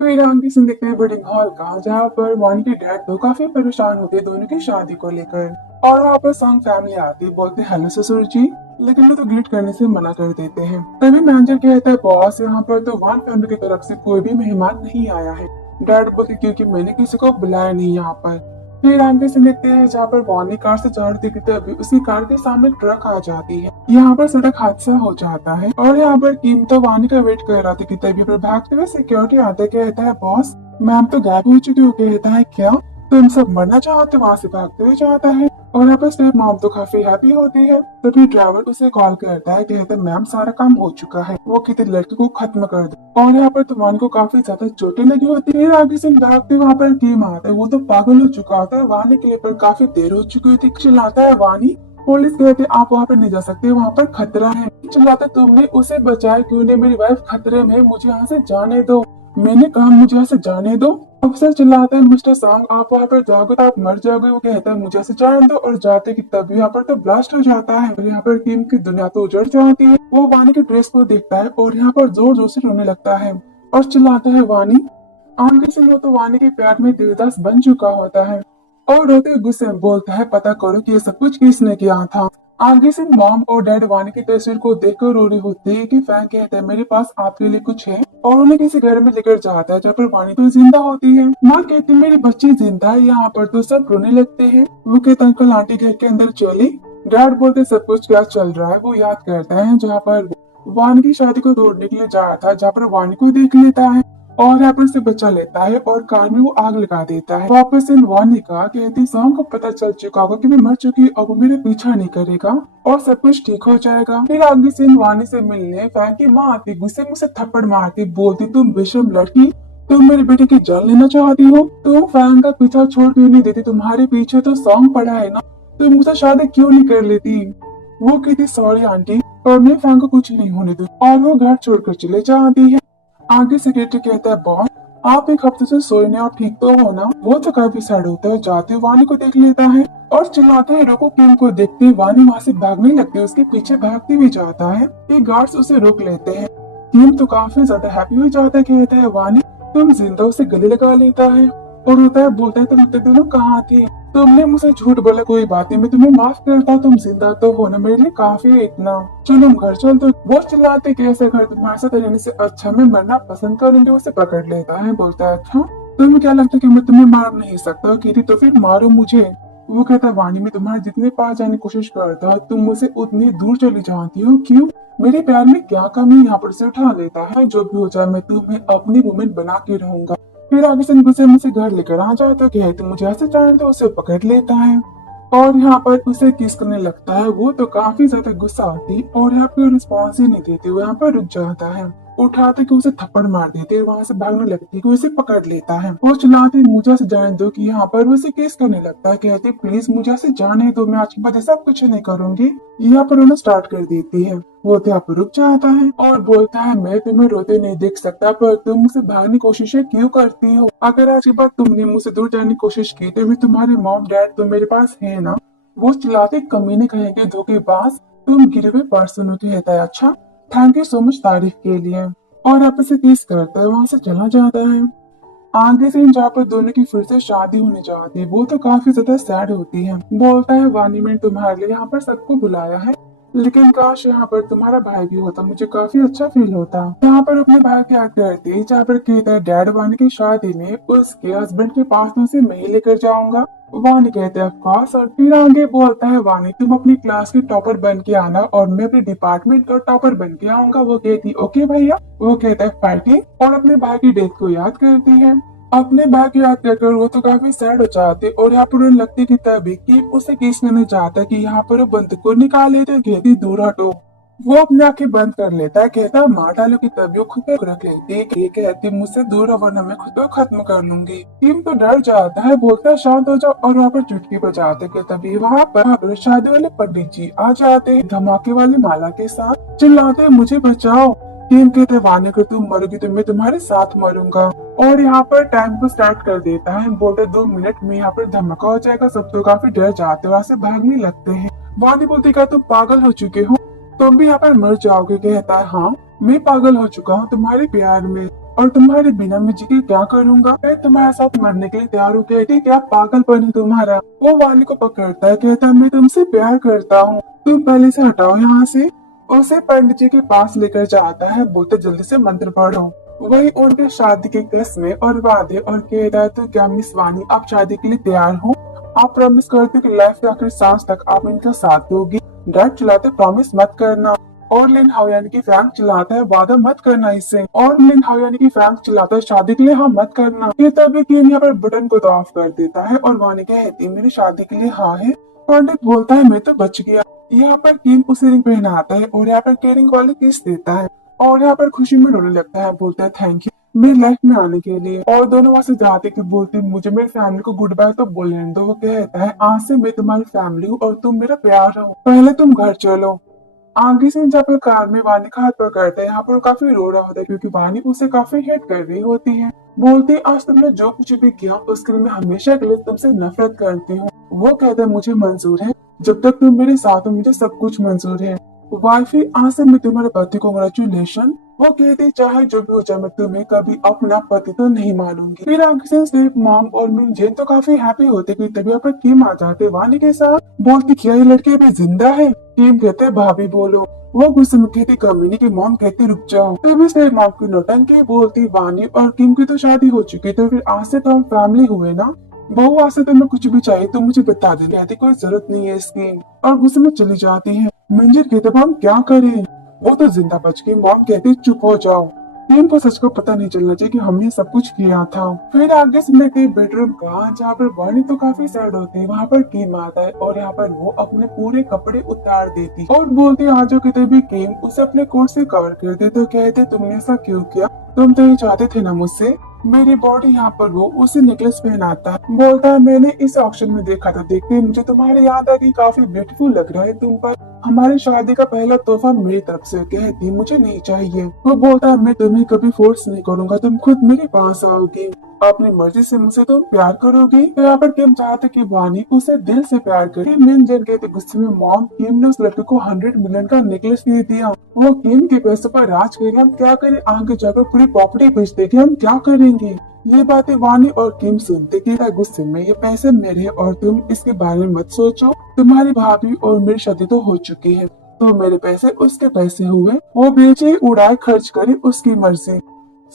फिर आगे से देखते हैं वेडिंग हॉल का, जहाँ पर वानी के डैड तो काफी परेशान होते हैं दोनों की शादी को लेकर। और वहाँ पर सॉन्ग फैमिली आती है, बोलते हैं हेलो ससुर जी, लेकिन वो तो ग्रीट करने से मना कर देते हैं। तभी मैनेजर कहता है बॉस यहाँ पर तो वान फैमिली की तरफ से कोई भी मेहमान नहीं आया है। डैड बोलते क्योंकि मैंने किसी को बुलाया नहीं यहाँ पर। फिर आगे से देखते हैं जहाँ पर वानी कार से जा रही थी, तभी उसकी कार के सामने ट्रक आ जाती है। यहाँ पर सड़क हादसा हो जाता है, और यहाँ पर किम तो वानी का वेट कर रहा था कि तभी पर भागते हुए सिक्योरिटी आता है। कहता है बॉस मैम तो गायब हो चुकी हो। कहता है क्या तुम सब मरना चाहते, वहाँ से भागते हुए जाता है। और यहाँ पर स्टेप मॉम तो काफी हैप्पी होती है। तभी ड्राइवर उसे कॉल करता है, कहता है मैम सारा काम हो चुका है, वो किसी लड़के को खत्म कर दो। और यहाँ पर तुमान को काफी ज्यादा चोटें लगी होती है। फिर आगे से भागते वहाँ पर टीम आता है, वो तो पागल हो चुका होता है। वानी के लिए पर काफी देर हो चुकी होती, चिल्लाता है वानी। पुलिस कहते आप वहाँ पर नहीं जा सकते, वहाँ पर खतरा है। चिल्लाते तुमने उसे बचाया क्यों नहीं, मेरी वाइफ खतरे में, मुझे यहाँ से जाने दो। मैंने कहा मुझे यहाँ से जाने दो। अफसर चिल्लाता है मिस्टर सांग आप वहाँ पर जाओगे तो आप मर जाओगे। वो कहता है मुझे ऐसे जाने दो, और जाते कि तभी यहाँ पर तो ब्लास्ट हो जाता है, और यहाँ पर टीम की दुनिया तो उजड़ जाती है। वो वानी के ड्रेस को देखता है और यहाँ पर जोर जोर से रोने लगता है और चिल्लाता है वानी। आगे से लो तो वानी के प्यार में देवदास बन चुका होता है, और रोते हुए गुस्से में बोलता है पता करो कि ये सब कुछ किसने किया था। आगे से मॉम और डैड वानी की तस्वीर को देखकर रो रही होती है कि फैन कहते हैं मेरे पास आपके लिए कुछ है, और उन्हें किसी घर में लेकर जाता है जहाँ पर वानी तो जिंदा होती है। माँ कहती है मेरी बच्ची जिंदा है। यहाँ पर तो सब रोने लगते हैं। वो कहता अंकल आंटी घर के अंदर चले। डैड बोलते सब कुछ क्या चल रहा है। वो याद करता है जहाँ पर वानी की शादी को तोड़ने के लिए जा रहा था, जहाँ पर वानी को देख लेता है और यहाँ पर से बचा लेता है, और कार में वो आग लगा देता है। वापस इन वानी का कहती सॉन्ग को पता चल चुका होगा कि मैं मर चुकी, और वो मेरे पीछा नहीं करेगा और सब कुछ ठीक हो जाएगा। फिर आगे से इन वानी से मिलने फैन की माँ आती, गुस्से में उसे थप्पड़ मारती, बोलती तुम बेशर्म लड़की, तुम मेरे बेटे की जान लेना चाहती हो, तुम फैन का पीछा छोड़ क्यों नहीं देती, तुम्हारे पीछे तो सॉन्ग पड़ा है ना, तुम मुझसे शादी क्यों नहीं कर लेती। वो कहती सॉरी आंटी, और मैं फैन को कुछ नहीं होने दूँ, और वो घर छोड़कर चले जाती है। आगे सेक्रेटरी कहता है बॉस आप एक हफ्ते से सोए नहीं और ठीक तो हो ना। वो तो काफी सैड होता है, जाते वानी को देख लेता है और चिल्लाता है रोको। किम को देखते ही वानी वहाँ से भागने लगती है, उसके पीछे भागते भी जाता है। ये गार्ड्स उसे रोक लेते हैं। किम तो काफी ज्यादा हैप्पी हो जाता है, कहता है वानी तुम जिंदा, उसे गले लगा लेता है और होता है बोलता है तुम इतने दिनों कहाँ थे, तुमने मुझसे झूठ बोला कोई बात नहीं, मैं तुम्हें माफ करता, तुम जिंदा तो हो ना, मेरे लिए काफी है इतना। चलो हम घर चल। तो वो चिल्लाते कि ऐसे घर तुम्हारे साथ रहने से अच्छा मैं मरना पसंद करूंगी। उसे पकड़ लेता है, बोलता है अच्छा तुम्हें क्या लगता है कि मैं तुम्हें मार नहीं सकता? कहती तो फिर मारो मुझे। वो कहता है वानी मैं तुम्हारे जितने पास जाने की कोशिश करता तुम मुझसे उतनी दूर चली जाती हो, क्यों? मेरे प्यार में क्या कमी? यहाँ पर से उठा लेता है, जो भी हो जाए मैं तुम्हें अपनी वुमेन बना के रहूंगा। फिर आगे से गुस्से में से घर लेकर आ जाता है, कहते मुझे ऐसे जाने तो उसे पकड़ लेता है और यहाँ पर उसे किस करने लगता है। वो तो काफी ज्यादा गुस्सा आती और यहाँ पे रिस्पॉन्स ही नहीं देते हुए यहाँ पर रुक जाता है। उठाते कि उसे थप्पड़ मार देते, वहां से भागने लगती कि उसे पकड़ लेता है। वो चिल्लाती मुझे से जाने दो कि यहाँ पर उसे किस करने लगता है, कहती प्लीज मुझे से जाने दो, मैं आज के बाद ऐसा कुछ नहीं करूंगी। यहाँ पर उन्हें स्टार्ट कर देती है। वो यहाँ पर रुक जाता है और बोलता है मैं तुम्हें रोते नहीं देख सकता, पर तुम मुझसे भागने की कोशिशें क्यों करती हो? अगर आज के बाद तुमने मुझसे दूर जाने की कोशिश की तो भी तुम्हारे मॉम डैड तो मेरे पास है ना। वो चिल्लाते कमीने कहेंगे धोखेबाज, तुम गिरे हुए पर्सन हो। कहता है अच्छा थैंक यू सो मच तारीफ के लिए, और आप इसे किस करता है, वहां से चला जाता है। आगे से जहाँ पर दोनों की फिर से शादी होने जाती है, वो तो काफी ज्यादा सैड होती है। बोलता है वानी मैंने तुम्हारे लिए यहाँ पर सबको बुलाया है, लेकिन काश यहाँ पर तुम्हारा भाई भी होता, मुझे काफी अच्छा फील होता। यहाँ पर अपने भाई की याद करते हैं, जहाँ पर कहता है डैड वानी की शादी में उसके हस्बैंड के पास में उसे मैं ही लेकर जाऊंगा। वानी कहते हैं ऑफ कोर्स, और फिर आगे बोलता है वानी तुम अपनी क्लास की टॉपर बन के आना और मैं अपने डिपार्टमेंट का टॉपर बन के आऊंगा। वो कहती ओके भैया। वो कहता है फाइटिंग, और अपने भाई की डेथ को याद करती है। अपने भाई की याद कर वो तो काफी सैड हो जाते और यहाँ पर उन्हें लगती कि तभी कि उसे किस करना चाहता है कि यहाँ पर वो बंदूक को निकाल लेते, कहती दूर हटो। वो अपनी आंखें बंद कर लेता है, कहता मार डालो की तभी वो खुद को रख लेती है। ये कहती मुझसे दूर हो वरना मैं खुद को खत्म कर लूंगी। टीम तो डर जाता है, बोलता है शांत हो जाओ, और वहाँ पर चुटकी बजाते के तभी वहाँ पर शादी वाले पंडित जी आ जाते हैं धमाके वाली माला के साथ। चिल्लाते मुझे बचाओ। टीम कहते वानी अगर तुम मरोगी तो मैं तुम्हारे साथ मरूंगा, और यहाँ पर टाइम को स्टार्ट कर देता है। बोलते 2 मिनट में यहाँ पर धमाका हो जाएगा। सब तो काफी डर जाते वहाँ से भागने लगते हैं। वानी बोलती क्या तुम पागल हो चुके हो, तुम भी यहाँ पर मर जाओगे। कहता है हाँ मैं पागल हो चुका हूँ तुम्हारे प्यार में, और तुम्हारे बिना मैं जी के क्या करूंगा, मैं तुम्हारे साथ मरने के लिए तैयार हूँ। कहती क्या पागलपन है तुम्हारा। वो वानी को पकड़ता है, कहता है मैं तुमसे प्यार करता हूँ, तुम पहले से हटाओ यहाँ से। उसे पंडित जी के पास लेकर जाता है, बोलते जल्दी से मंत्र पढ़ो। वही उनके शादी की कसमें और वादे, और कहता है तो क्या मिस वानी आप शादी के लिए तैयार हो? आप प्रॉमिस करते कि लाइफ के आखिरी सांस तक आप इनका साथ दोगी? डैड चिल्लाते प्रॉमिस मत करना, और लिन हाउ यानी कि फ्रैंक चिल्लाता है वादा मत करना इससे, और लिन हाउ यानी कि फ्रैंक चिल्लाता है शादी के लिए हाँ मत करना। ये तभी किम यहाँ पर बटन को तो ऑफ कर देता है और वानी कहती मेरी शादी के लिए हाँ है। पंडित बोलता है मैं तो बच गया। यहाँ पर किम उसे रिंग पहनाता है और यहाँ पर केरिंग वाली किस देता है, और यहाँ पर खुशी में रोने लगता है। बोलता है थैंक यू मेरी लाइफ में आने के लिए, और दोनों वहां से जाते कि बोलती मुझे मेरी फैमिली को गुड बाय तो बोलने दो। वो कहता है आज से मैं तुम्हारी फैमिली हूँ और तुम मेरा प्यार हो, पहले तुम घर चलो। आगे से जब वो कार में वानी का हाथ पकड़ता है, यहाँ पर वो काफी रो रहा होता है क्योंकि वानी उसे काफी हेट कर रही होती है। बोलती आज तुमने जो कुछ भी किया उसके लिए मैं हमेशा के लिए तुमसे नफरत करती हूँ। वो कहता है मुझे मंजूर है, जब तक तुम मेरे साथ हो मुझे सब कुछ मंजूर है। वाइफी आज से मैं तुम्हारे पति कांग्रेचुलेशन। वो कहती चाहे जो भी हो जाए मैं तुम्हें कभी अपना पति तो नहीं मानूंगी। फिर आगे से सिर्फ मॉम और मिन जेन तो काफी हैप्पी होते कि तभी यहाँ पर किम आ जाते वानी के साथ। बोलती क्या ये लड़की अभी जिंदा है? किम कहते भाभी बोलो। वो गुस्से में कहती कमीनी की मॉम कहती रुक जाओ। तभी से मॉम की नौटंकी। बोलती वानी और किम की तो शादी हो चुकी तो फिर आज से तो हम फैमिली हुए ना। बहू आज से तुम्हें कुछ भी चाहिए तो मुझे बता दे। कहती कोई जरूरत नहीं है इसकी, और गुस्से में चली जाती है। मंजर कहते हम क्या करें, वो तो जिंदा बच गई। मॉम कहती चुप हो जाओ, टीम को सच को पता नहीं चलना चाहिए कि हमने सब कुछ किया था। फिर आगे से लेके बेडरूम का जहाँ पर वानी तो काफी सैड होती है, वहाँ पर किम आता है और यहाँ पर वो अपने पूरे कपड़े उतार देती और बोलती आज जो कितने भी किम उसे अपने कोट से कवर कर दे। तो कहते तुमने ऐसा क्यों किया, तुम तो ये चाहते थे ना मुझसे। मेरी बॉडी यहाँ पर वो उसे नेकलेस पहनाता है। बोलता है मैंने इस ऑप्शन में देखा था, देखते ही मुझे तुम्हारी याद आ गई, काफी ब्यूटीफुल लग रहा है तुम पर। हमारी शादी का पहला तोहफा मेरी तरफ से। कहती मुझे नहीं चाहिए। वो बोलता है मैं तुम्हें कभी फोर्स नहीं करूंगा, तुम खुद मेरे पास आओगी, अपनी मर्जी से मुझसे तुम प्यार करोगी। तो यहाँ पर किम चाहते कि वानी उसे दिल से प्यार करे। मिन जेन कहते गुस्से में मॉम किम ने उस लड़के को 100 मिलियन का नेकलेस दे दिया, वो किम के पैसे पर राज करेगा, हम क्या करें, आगे जाकर पूरी प्रॉपर्टी बेच देगी, हम क्या करेंगे। जाएंगे। ये बातें वानी और किम सुनते कहता गुस्से में, ये पैसे मेरे हैं और तुम इसके बारे में मत सोचो। तुम्हारी भाभी और मेरी शादी तो हो चुकी है, तो मेरे पैसे उसके पैसे हुए, वो बेचे उड़ाए खर्च करे उसकी मर्जी।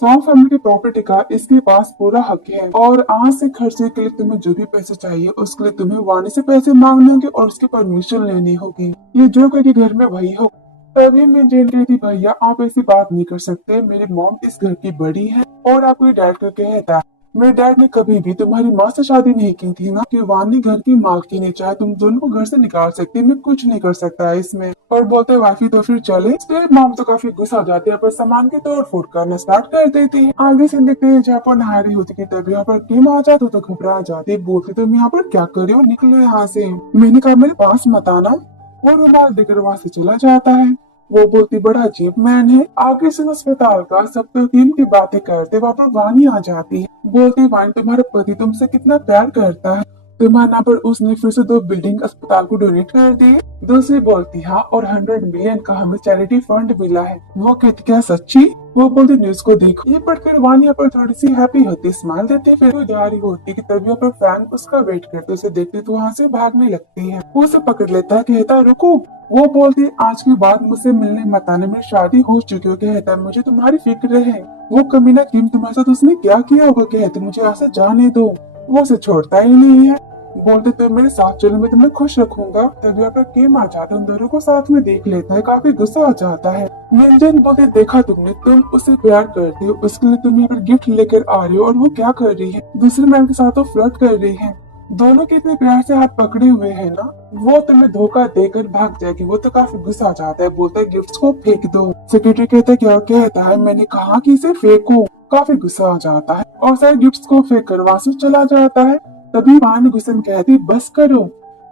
सॉन्ग फैमिली की प्रॉपर्टी का इसके पास पूरा हक है और आज से खर्चे के लिए तुम्हें जो भी पैसे चाहिए उसके लिए तुम्हें वाणी से पैसे मांगने होंगे और उसकी परमिशन लेनी होगी। ये जो कहेगी घर में वही हो। तभी मैं जेन कहती भैया आप ऐसी बात नहीं कर सकते, मेरी मॉम इस घर की बड़ी है। और आपके डैड को कहता है मेरे डैड ने कभी भी तुम्हारी माँ से शादी नहीं की थी ना, कि वानी घर की मालकिन है, चाहे तुम दोनों को घर से निकाल सकती, मैं कुछ नहीं कर सकता है इसमें। और बोलते वाफी तो फिर चले। फिर मॉम तो काफी गुस्सा हो जाती है पर सामान की तोड़ फोड़ करना स्टार्ट कर देती है। आगे से देखते हैं जहाँ पर नहारी होती है तब यहाँ पर किम आ जाती तो घबरा जाती, बोलती तुम यहाँ पर क्या कर रही हो, निकलो यहाँ से। मैंने कहा मेरे पास मत आना। वो रुमाल देकर वहाँ से चला जाता है। वो बोलती बड़ा अजीब मैन है। आगे से अस्पताल का सब तो टीम की बातें करते वहाँ पर वानी आ जाती है। बोलती वानी तुम्हारा पति तुमसे कितना प्यार करता है, तुम्हारे नाम पर उसने फिर से 2 बिल्डिंग अस्पताल को डोनेट कर दी। दूसरी बोलती हाँ और 100 मिलियन का हमें चैरिटी फंड मिला है। वो कहती क्या सच्ची? वो बोलती न्यूज को देखो। ये पढ़कर वानी यहाँ पर थोड़ी सी हैप्पी होती, स्माइल देती, फिर वो जा रही होती कि तभी यहाँ पर फैन उसका वेट करते उसे देखते तो वहाँ से भागने लगती है। वो उसे पकड़ लेता है, कहता है रुको। वो बोलती आज के बाद मुझसे मिलने मत आने, मेरी शादी हो चुकी हो। कहता है मुझे तुम्हारी फिक्र है। वो कमीना किम तुम्हारे साथ उसने क्या किया होगा, कहते मुझे यहाँ से जाने दो। वो उसे छोड़ता ही नहीं है। बोलते तो मेरे साथ चलो मैं तुम्हें खुश रखूंगा। तभी यहाँ पर किम आ जाता है, उन दोनों को साथ में देख लेता है, काफी गुस्सा आ जाता है। मिंजन बोलते देखा तुमने, तुम उसे प्यार करती हो, उसके लिए तुम यहाँ पर गिफ्ट लेकर आ रही हो और वो क्या कर रही है, दूसरे मैन के साथ तो फ्लर्ट कर रही है। दोनों के इतने प्यार से हाथ पकड़े हुए हैं ना, वो तुम्हें धोखा देकर भाग जाएगी। वो तो काफी गुस्सा आ जाता है, बोलता है गिफ्ट्स को फेंक दो। सेक्रेटरी कहता है क्या? कहता है मैंने कहा कि इसे फेंको। काफी गुस्सा आ जाता है और सारे गिफ्ट्स को फेंक कर वहाँ से चला जाता है। तभी वानी गुस्से में कहती बस करो,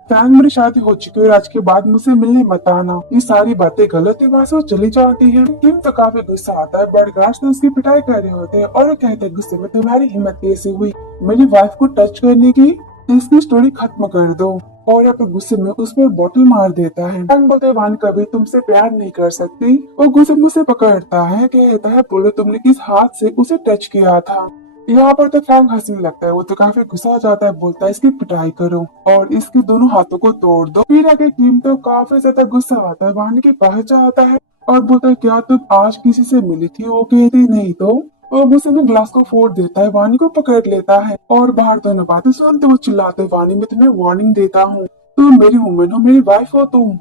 फैन मेरी शादी हो चुकी है और आज के बाद मुझसे मिलने मत आना। ये सारी बातें गलत है। वहाँ से वो चली जाती है। किम तो काफी गुस्सा आता है, बॉडीगार्ड्स ने उसकी पिटाई कर रहे होते हैं और वो कहते हैं गुस्से में तुम्हारी हिम्मत कैसे हुई मेरी वाइफ को टच करने की, इसकी स्टोरी खत्म कर दो। और यहाँ पे गुस्से में उस पर बोतल मार देता है। फैन बोलते हैं वान कभी तुमसे प्यार नहीं कर सकती। वो गुस्से में उसे पकड़ता है, कहता है बोलो तुमने किस हाथ से उसे टच किया था। यहाँ पर तो फ्रैंक हंसने लगता है, वो तो काफी गुस्सा हो जाता है, बोलता है इसकी पिटाई करो और इसके दोनों हाथों को तोड़ दो। फिर आगे किम तो काफी ज्यादा गुस्सा आता है, वानी के पास जाता है और बोलता है क्या तुम आज किसी से मिली थी? वो कहती नहीं तो। और गुस्से में ग्लास को फोड़ देता है, वानी को पकड़ लेता है और बाहर दोनों बातें सुनते वो चिल्लाते वानी मैं तुम्हें वार्निंग देता हूँ, तुम मेरी वुमेन हो, मेरी वाइफ हो तुम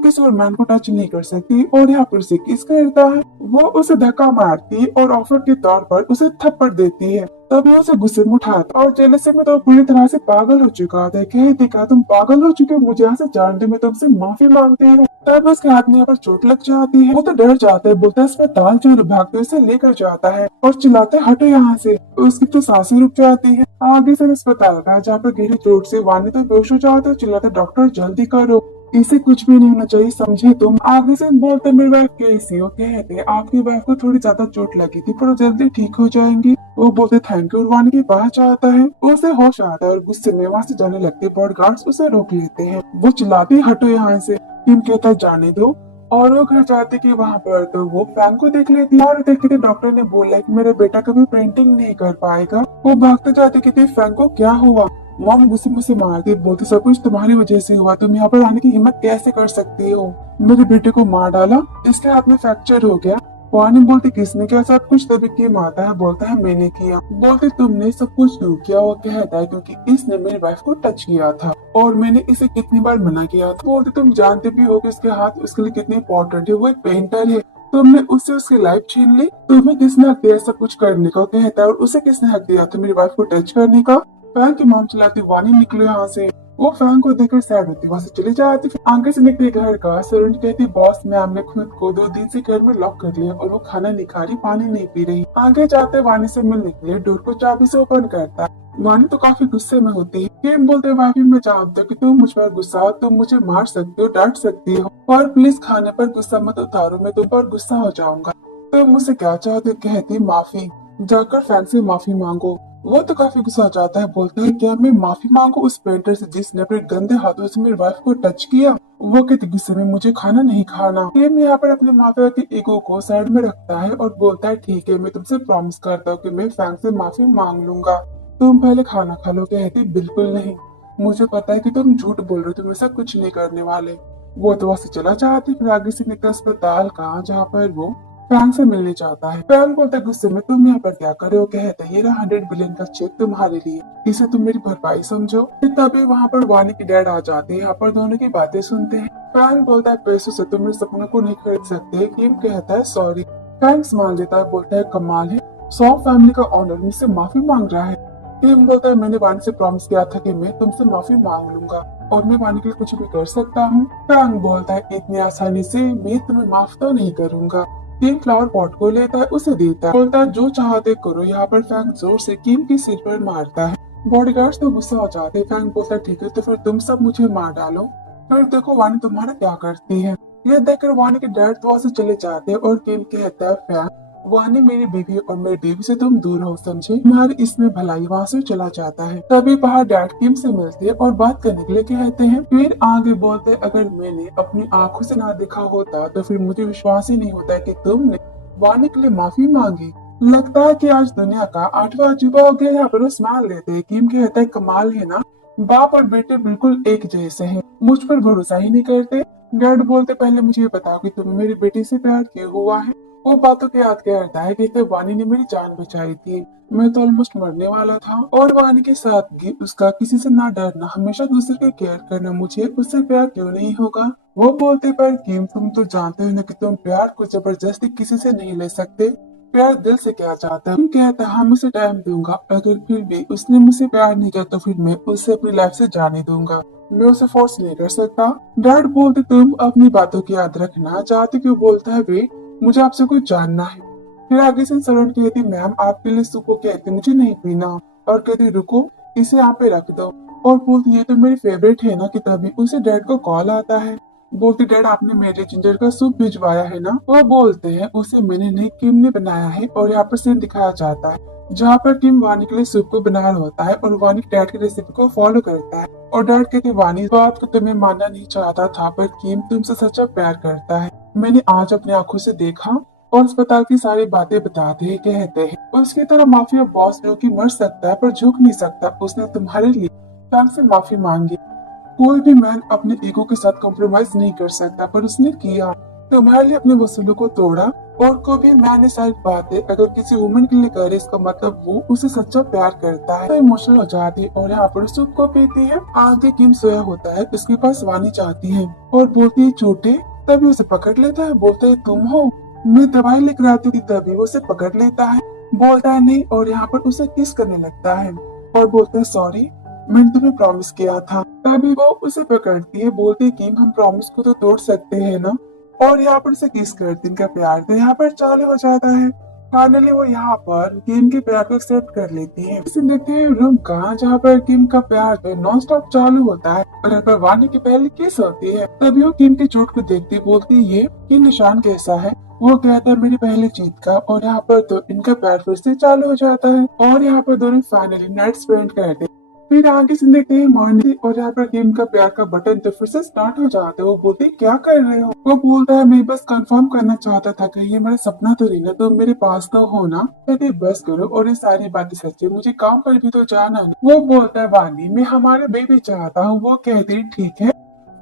किसी और मैन को टच नहीं कर सकती। और यहाँ पर से किस करता है, वो उसे धक्का मारती और ऑफर के तौर पर उसे थप्पड़ देती है। तभी उसे गुस्से में उठाता और जेलसी में तो पूरी तरह से पागल हो चुका था। कहते क्या तुम पागल हो चुके हो, मुझे यहाँ से जान दे, मैं तुमसे माफी मांगती हूँ। तब उसके हाथ में यहाँ पर चोट लग जाती है। वो तो डर जाता है, बोलता है अस्पताल चलो, भागते उसे लेकर जाता है और चिल्लाते हटो यहाँ से। उसकी तो सांसें रुक जाती है। आगे से अस्पताल का जहाँ पर गहरी चोट से वानी तो बेहोश हो जाता है, चिल्लाते डॉक्टर जल्दी करो, इसे कुछ भी नहीं होना चाहिए, समझे तुम। आगे से बोलते मेरी वाइफ कैसी हो? कहते आपकी वाइफ को थोड़ी ज्यादा चोट लगी थी पर वो जल्दी ठीक हो जाएंगी। वो बोलते थैंक यू। वानी के पास जाता है, उसे होश आता है और गुस्से में वहाँ से जाने लगते। बॉडीगार्ड्स उसे रोक लेते हैं, वो चिल्लाते हटो यहाँ से। किम कहता है जाने दो और वो घर जाते कि वहाँ पर तो वो फैंग को देख लेती है और देखते कि डॉक्टर ने बोला कि मेरा बेटा कभी पेंटिंग नहीं कर पाएगा। वो भागते जाते कि फैंग को क्या हुआ। मॉम गुस्से में से मारती, बोलती सब कुछ तुम्हारी वजह से हुआ, तुम यहाँ पर आने की हिम्मत कैसे कर सकती हो, मेरे बेटे को मार डाला, इसके हाथ में फ्रैक्चर हो गया। वानी बोलती किसने किया सब कुछ? तभी किम आता है, बोलता है मैंने किया। बोलते तुमने सब कुछ क्यों किया? वो कहता है क्योंकि इसने मेरी वाइफ को टच किया था और मैंने इसे कितनी बार मना किया था। बोलते तुम जानते भी हो कि इसके हाथ उसके लिए कितने इंपॉर्टेंट है, वो एक पेंटर है, तुमने उससे उसकी लाइफ छीन ली, तुम्हें किसने हक दिया सब कुछ करने का? कहता है और उसे किसने हक दिया था मेरी वाइफ को टच करने का? फैन की मॉम चिल्लाती वानी निकलो यहाँ से। वो फैन को देखकर सैड होती, वहाँ से चली जाती। फिर आगे से निकले घर का। सरुण कहती बॉस मैम ने खुद को 2 दिन से घर में लॉक कर लिया और वो खाना नहीं खा रही, पानी नहीं पी रही। आगे जाते वानी से मिलने के लिए डोर को चाबी से ओपन करता है। वानी तो काफी गुस्से में होती है। किम बोलते वाफी मैं जानता हूँ कि तुम मुझ पर गुस्सा हो, तुम मुझे मार सकते हो, डांट सकती हो, और प्लीज खाने पर गुस्सा मत उतारो, मैं तुम पर गुस्सा हो जाऊंगा। तुम मुझसे क्या चाहते? कहती माफी, जाकर फैन से माफी मांगो। वो तो काफी गुस्सा आ जाता है, बोलता है क्या मैं माफी मांगू उस पेंटर से जिसने अपने गंदे हाथों से मेरी वाइफ को टच किया? वो कहती गुस्से में मुझे खाना नहीं खाना। किम यहाँ पर अपने माफिया के ईगो को साइड में रखता है और बोलता है ठीक है, मैं तुमसे प्रॉमिस करता हूँ कि मैं फैंग से माफी मांग लूंगा, तुम पहले खाना खा लो। कहती बिल्कुल नहीं, मुझे पता है कि तुम झूठ बोल रहे हो, तुम ऐसा कुछ नहीं करने वाले। वो तो वहां से चला जाती, फिर आगे से निकला अस्पताल का जहाँ पर वो फैंग से मिलने चाहता है। फैंग बोलता है गुस्से में तुम यहाँ पर क्या कर रहे हो। कहते हैं ये रहा 100 बिलियन का चेक तुम्हारे लिए, इसे तुम मेरी भरपाई समझो। फिर तभी वहाँ पर वानी की डैड आ जाते हैं, यहाँ पर दोनों की बातें सुनते हैं। फैंग बोलता है पैसों से तुम मेरे सपनों को नहीं खरीद सकते। किम कहता है सॉरी। फैंग मान लेता है, बोलता है कमाल है, सौ फैमिली का ऑनर मुझसे माफी मांग रहा है। किम बोलता है मैंने वानी से प्रॉमिस किया था कि मैं तुमसे माफी मांग लूंगा और मैं वानी के लिए कुछ भी कर सकता हूँ। फैंग बोलता है इतनी आसानी से मैं तुम्हें माफ तो नहीं करूंगा। किम फ्लावर पॉट को लेता है, उसे देता है, बोलता है जो चाहते करो। यहाँ पर फैंग जोर से किम की सिर पर मारता है। बॉडीगार्ड्स तो गुस्सा हो जाते हैं। फैंग बोलता है ठीक है तो फिर तुम सब मुझे मार डालो, फिर देखो वानी तुम्हारा क्या करती है। ये देखकर वानी के डैड तो वहाँ से चले जाते हैं और किम कहता है फैंग वानी मेरी बीवी और मेरी बीवी से तुम दूर हो, समझे, तुम्हारी इसमें भलाई। वहाँ से चला जाता है। तभी बाहर डैड किम से मिलते हैं और बात करने के लिए कहते हैं। फिर आगे बोलते अगर मैंने अपनी आंखों से ना देखा होता तो फिर मुझे विश्वास ही नहीं होता कि तुमने वानी के लिए माफी मांगी। लगता है कि आज दुनिया का 8वां अजूबा हो गया। यहाँ पर वो स्माइल देते हैं। किम कहता है कमाल है ना, बाप और बेटे बिल्कुल एक जैसे हैं, मुझ पर भरोसा ही नहीं करते। डैड बोलते पहले मुझे ये बताओ कि तुम्हें मेरी बेटी से प्यार क्यों हुआ है। वो बातों के याद करता है कि वानी ने मेरी जान बचाई थी, मैं तो ऑलमोस्ट मरने वाला था। और वानी के साथ उसका किसी से ना डरना, हमेशा दूसरे की केयर करना, मुझे उससे प्यार क्यों नहीं होगा। वो बोलते पर किम तुम तो जानते हो ना कि तुम प्यार को जबरदस्ती किसी से नहीं ले सकते। प्यार दिल से क्या चाहता है। किम कहता है हाँ मैं उसे टाइम दूंगा, अगर फिर भी उसने मुझसे प्यार नहीं किया तो फिर मैं उसे अपनी लाइफ से जाने दूंगा, मैं उसे फोर्स नहीं कर सकता। डैड बोलते तुम अपनी बातों की याद रखना चाहते क्यों। बोलता है वे मुझे आपसे कुछ जानना है। फिर आगे से सलोन कहती मैम आपके लिए सूप कहती मुझे नहीं पीना, और कहती रुको इसे यहाँ पे रख दो, और बोलती ये तो मेरी फेवरेट है ना। कि तभी उसे डैड को कॉल आता है। बोलती डैड आपने मेरे जिंजर का सूप भिजवाया है ना। वो बोलते हैं उसे मैंने नहीं किम ने बनाया है, और यहाँ पर सीन दिखाया जाता है जहाँ पर किम वानी के लिए सूप को बना रहा होता है और वानी डैड की रेसिपी को फॉलो करता है। और डैड कहते वानी बात को तुम्हें मानना नहीं चाहता था पर किम तुमसे सच्चा प्यार करता है, मैंने आज अपनी आंखों से देखा। और अस्पताल की सारी बातें बताते हैं। कहते हैं उसकी तरह माफिया बॉस जो कि मर सकता है पर झुक नहीं सकता, उसने तुम्हारे लिए फैंग से माफी मांगी। कोई भी मैन अपने ईगो के साथ कॉम्प्रोमाइज नहीं कर सकता पर उसने किया, तुम्हारे लिए अपने वसूलों को तोड़ा। और कोई भी मैन सारी बातें अगर किसी वुमन के लिए करे इसका मतलब वो उसे सच्चा प्यार करता है। तो इमोशनल हो जाती है और यहाँ पर सूप को पीती है। आगे किम सोया होता है, उसके पास वानी चाहती है और बोलती है छोटे। तभी उसे पकड़ लेता है, बोलता है तुम हो, मैं दवाई लेकर आती थी। तभी वो उसे पकड़ लेता है, बोलता है नहीं, और यहाँ पर उसे किस करने लगता है और बोलता है सॉरी मैंने तुम्हें प्रॉमिस किया था। तभी वो उसे पकड़ती है, बोलती कि हम प्रॉमिस को तो तोड़ सकते हैं ना। और यहाँ पर उसे किस करती, इनका प्यार तो यहाँ पर चालू हो जाता है। फाइनली वो यहाँ पर किम के प्यार को एक्सेप्ट कर लेती है। इसे देखते हैं रूम का जहाँ पर किम का प्यार तो नॉन स्टॉप चालू होता है और यहाँ पर वानी की पहली किस होती है। तभी वो किम की चोट को देखती बोलती ये निशान कैसा है। वो कहता है मेरी पहली जीत का। और यहाँ पर तो इनका प्यार फिर से चालू हो जाता है और यहाँ पर दोनों फाइनली नाइट स्पेंड करते हैं। फिर आगे से देखते हैं मॉर्निंग और यहाँ पर किम का प्यार का बटन तो फिर से स्टार्ट हो जाता है। वो बोलती क्या कर रहे हो। वो बोलता है मैं बस कंफर्म करना चाहता था कहीं ये मेरा सपना तो नहीं ना, तो मेरे पास तो हो ना। कहती बस करो और ये सारी बातें सच्ची, मुझे काम पर भी तो जाना है। वो बोलता है वानी मैं हमारे बेबी चाहता हूँ। वो कहती ठीक है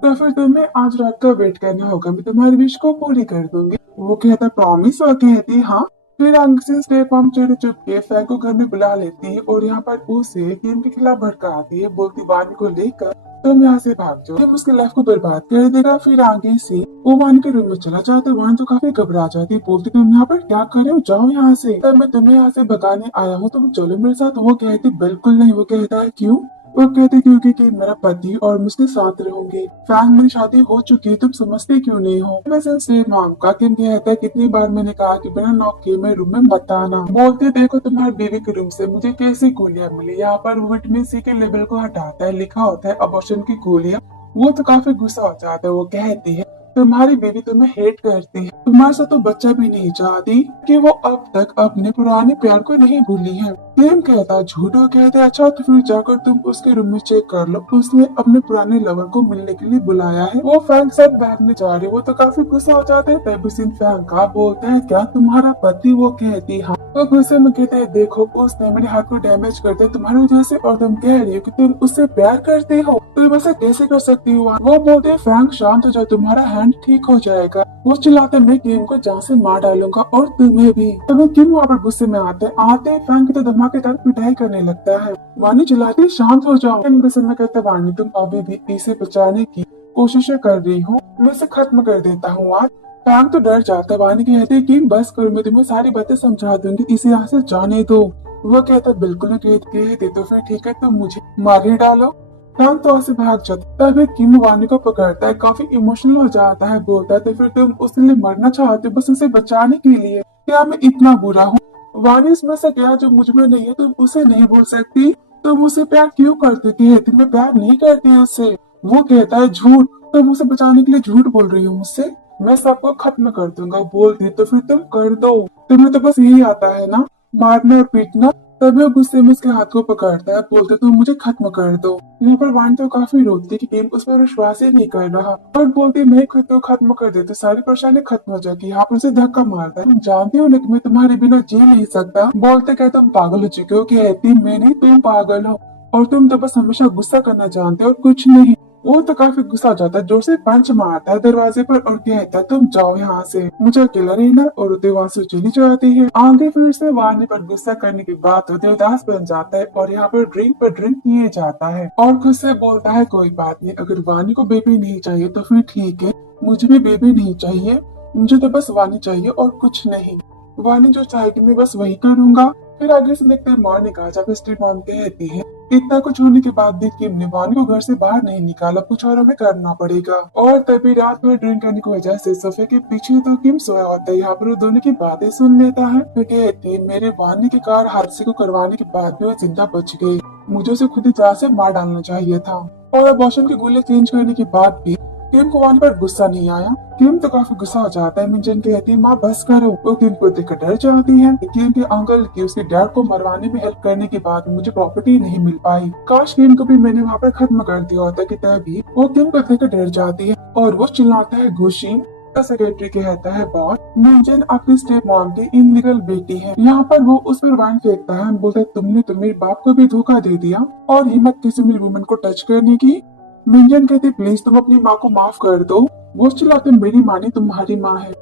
तो फिर तुम्हें आज रात का वेट करना होगा, मैं तुम्हारी विश को पूरी कर दूंगी। वो कहता प्रॉमिस। वो कहती हाँ। फिर अंक से स्टेप हम चढ़ चुप के फैग को घर में बुला लेती है और यहाँ पर उसे किम के खिलाफ भड़काती है, बोलती वानी को लेकर तुम यहाँ से भाग जाओ, किम उसकी लाइफ को बर्बाद कर देगा। फिर आगे से वो वानी के रूम में चला जाता है। वानी तो काफी घबरा जाती है, बोलती तुम यहाँ पर क्या कर रहे हो, जाओ यहाँ से, तब मैं तुम्हें यहाँ से भगाने आया हूँ, तुम चलो मेरे साथ। वो कहती बिल्कुल नहीं। वो कहता है क्यों। वो कहते क्योंकि कि मेरा पति और मुझके साथ रहोगे, फैंग मेरी शादी हो चुकी है, तुम समझते क्यों नहीं हो। वैसे से मॉम का किम कहता है कितनी बार मैंने कहा कि बिना नॉक किए मेरे रूम में मत आना। बोलते देखो तुम्हारी बीवी के रूम से मुझे कैसी गोलियां मिली। यहाँ पर विटामिन सी के लेवल को हटाता है, लिखा होता है अबॉर्शन की गोलियां। वो तो काफी गुस्सा हो जाता है। वो कहती है तुम्हारी बीवी तुम्हें हेट करती है, तुम्हारे साथ तो बच्चा भी नहीं चाहती कि वो अब तक अपने पुराने प्यार को नहीं भूली है। किम कहता झूठो कहते अच्छा तो फिर जाकर तुम उसके रूम में चेक कर लो, उसने अपने पुराने लवर को मिलने के लिए बुलाया है। वो फैंग साथ भागने जा रहे, वो तो काफी गुस्सा हो जाते हैं। तभी सिन फैंग का बोलते हैं क्या तुम्हारा पति? वो कहती हाँ। तो गुस्से में कहते हैं देखो उसने मेरे हाथ को डैमेज कर दिया तुम्हारी वजह से, और तुम कह रही हो कि तुम उससे प्यार करते हो, तुम ऐसा कैसे कर सकती हो? वो बोलते हैं फैंग शांत हो जाओ, तुम्हारा हैंड ठीक हो जाएगा। वो चिल्लाते मैं किम को जान से मार डालूंगा और तुम्हें भी। तभी किम वहाँ पर गुस्से में आते फैंग की तो धमाकेदार पिटाई करने लगता है। वानी चिल्लाती शांत हो जाओ। किम गुस्से में कहते वानी तुम अभी भी इसे बचाने की कोशिशें कर रही हो, मैं इसे खत्म कर देता हूँ आज। फैंग तो डर जाता है। वानी कहते कि बस करो, मैं तुम्हें सारी बातें समझा दूंगी, इसे यहाँ से जाने दो। वो कहता बिल्कुल नहीं कहते तो फिर ठीक है तुम मुझे मार ही डालो। फैंग तो ऐसे भाग जाता है। तभी किम वानी को पकड़ता है, काफी इमोशनल हो जाता है, बोलता है तो फिर तुम उसके लिए मरना चाहते हो बस उसे बचाने के लिए? क्या मैं इतना बुरा हूँ? वानी इसमें से क्या जो मुझ में नहीं है तुम उसे नहीं बोल सकती? तुम उसे प्यार क्यों करती थी? तुम्हें प्यार नहीं करती उससे? वो कहता है झूठ, तुम उसे बचाने के लिए झूठ बोल रही हो मुझसे, मैं सबको खत्म कर दूंगा। बोलती तो फिर तुम कर दो, तुम्हें तो बस यही आता है ना, मारना और पीटना। तभी वो गुस्से में उसके हाथ को पकड़ता है, बोलते तुम मुझे खत्म कर दो। यहाँ पर वानी तो काफी रोती कि किम उस पर विश्वास ही नहीं कर रहा और बोलती मैं खुद तो खत्म कर देती, सारी परेशानी खत्म हो जाएगी। यहाँ पर उसे धक्का मारता है, तुम जानती हो ना कि मैं तुम्हारे बिना जी नहीं सकता। बोलते क्या तुम पागल हो चुके हो? कहती मैं नहीं तुम पागल हो, और तुम तो बस हमेशा गुस्सा करना जानते हो और कुछ नहीं। वो तो काफी गुस्सा हो जाता है, जोर से पंच मारता है दरवाजे पर और कहता है तुम जाओ यहाँ से, मुझे अकेला रहना। और उदय वहाँ से चली जाती है। आगे फिर से वानी पर गुस्सा करने की बात उदय उदास बन जाता है और यहाँ पर ड्रिंक किए जाता है और खुद से बोलता है कोई बात नहीं, अगर वानी को बेबी नहीं चाहिए तो फिर ठीक है, मुझे भी बेबी नहीं चाहिए, मुझे तो बस वानी चाहिए और कुछ नहीं। वानी जो चाहेगी मैं बस वही करूंगा। फिर आगे से देखते हैं मॉर्निंग आ जब स्ट्रीट मॉम कहती है इतना कुछ होने के बाद भी किम ने वानी को घर से बाहर नहीं निकाला, कुछ और हमें करना पड़ेगा। और तभी रात भर ड्रिंक करने की वजह से सोफे के पीछे तो किम सोया होता है। यहाँ पर वो दोनों की बातें सुन लेता है। फिर कहती है मेरे वानी की कार हादसे को करवाने के बाद भी वो जिंदा बच गई, मुझे उसे खुद ही जहाँ से मार डालना चाहिए था। और अबॉर्शन के गोले चेंज करने के बाद भी किम को वानी पर गुस्सा नहीं आया। किम तो काफी गुस्सा हो जाता है। मिंजन कहती है माँ बस करो। वो किम को देखकर डर जाती है। किम के अंकल की उसके डैड को मरवाने में हेल्प करने के बाद मुझे प्रॉपर्टी नहीं मिल पाई, काश किम को भी मैंने वहाँ पर खत्म कर दिया होता। कि तभी वो किम को देखकर डर जाती है और वो चिल्लाता है घुशी। सेक्रेटरी कहता है बॉस मिंजन आपकी स्टेप मॉम की इनलीगल बेटी है। यहाँ पर वो उस पर वाइन फेंकता है, बोलता है तुमने तो मेरे बाप को भी धोखा दे दिया और हिम्मत किसी मेरी वुमन को टच करने की। मिंजन कहती प्लीज तुम अपनी माँ को माफ कर दो। वो चिल्लाते मेरी माँ नहीं तुम्हारी माँ है।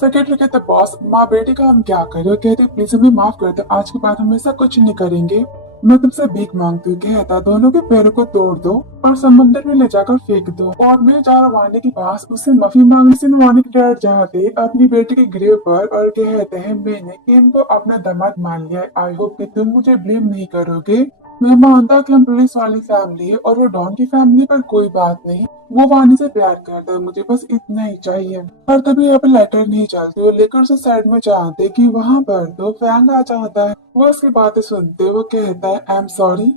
सेक्रेटरी कहते बॉस माँ बेटे का हम क्या करें? कहते प्लीज हमें माफ कर दो, आज के बाद हम ऐसा कुछ नहीं करेंगे, मैं तुमसे भीख मांगती हूँ। कहता दोनों के पैरों को तोड़ दो और समंदर में ले जाकर फेंक दो। और मैं जा रहा वानी के पास उससे माफी मांगने से वानी के डैड जाते अपनी बेटी के ग्रेव पर और कहते हैं मैंने किम को अपना दामाद मान लिया, आई होप कि तुम मुझे ब्लेम नहीं करोगे। मैं मानता कि हम पुलिस वाली फैमिली है और वो डॉन की फैमिली, पर कोई बात नहीं, वो वानी से प्यार करता है, मुझे बस इतना ही चाहिए। और तभी यहाँ पर लेटर नहीं चलती, वो लेकर उसे साइड में चाहते कि वहाँ पर तो फैंग आ जाता है। वो उसकी बातें सुनते वो कहता है आई एम सॉरी,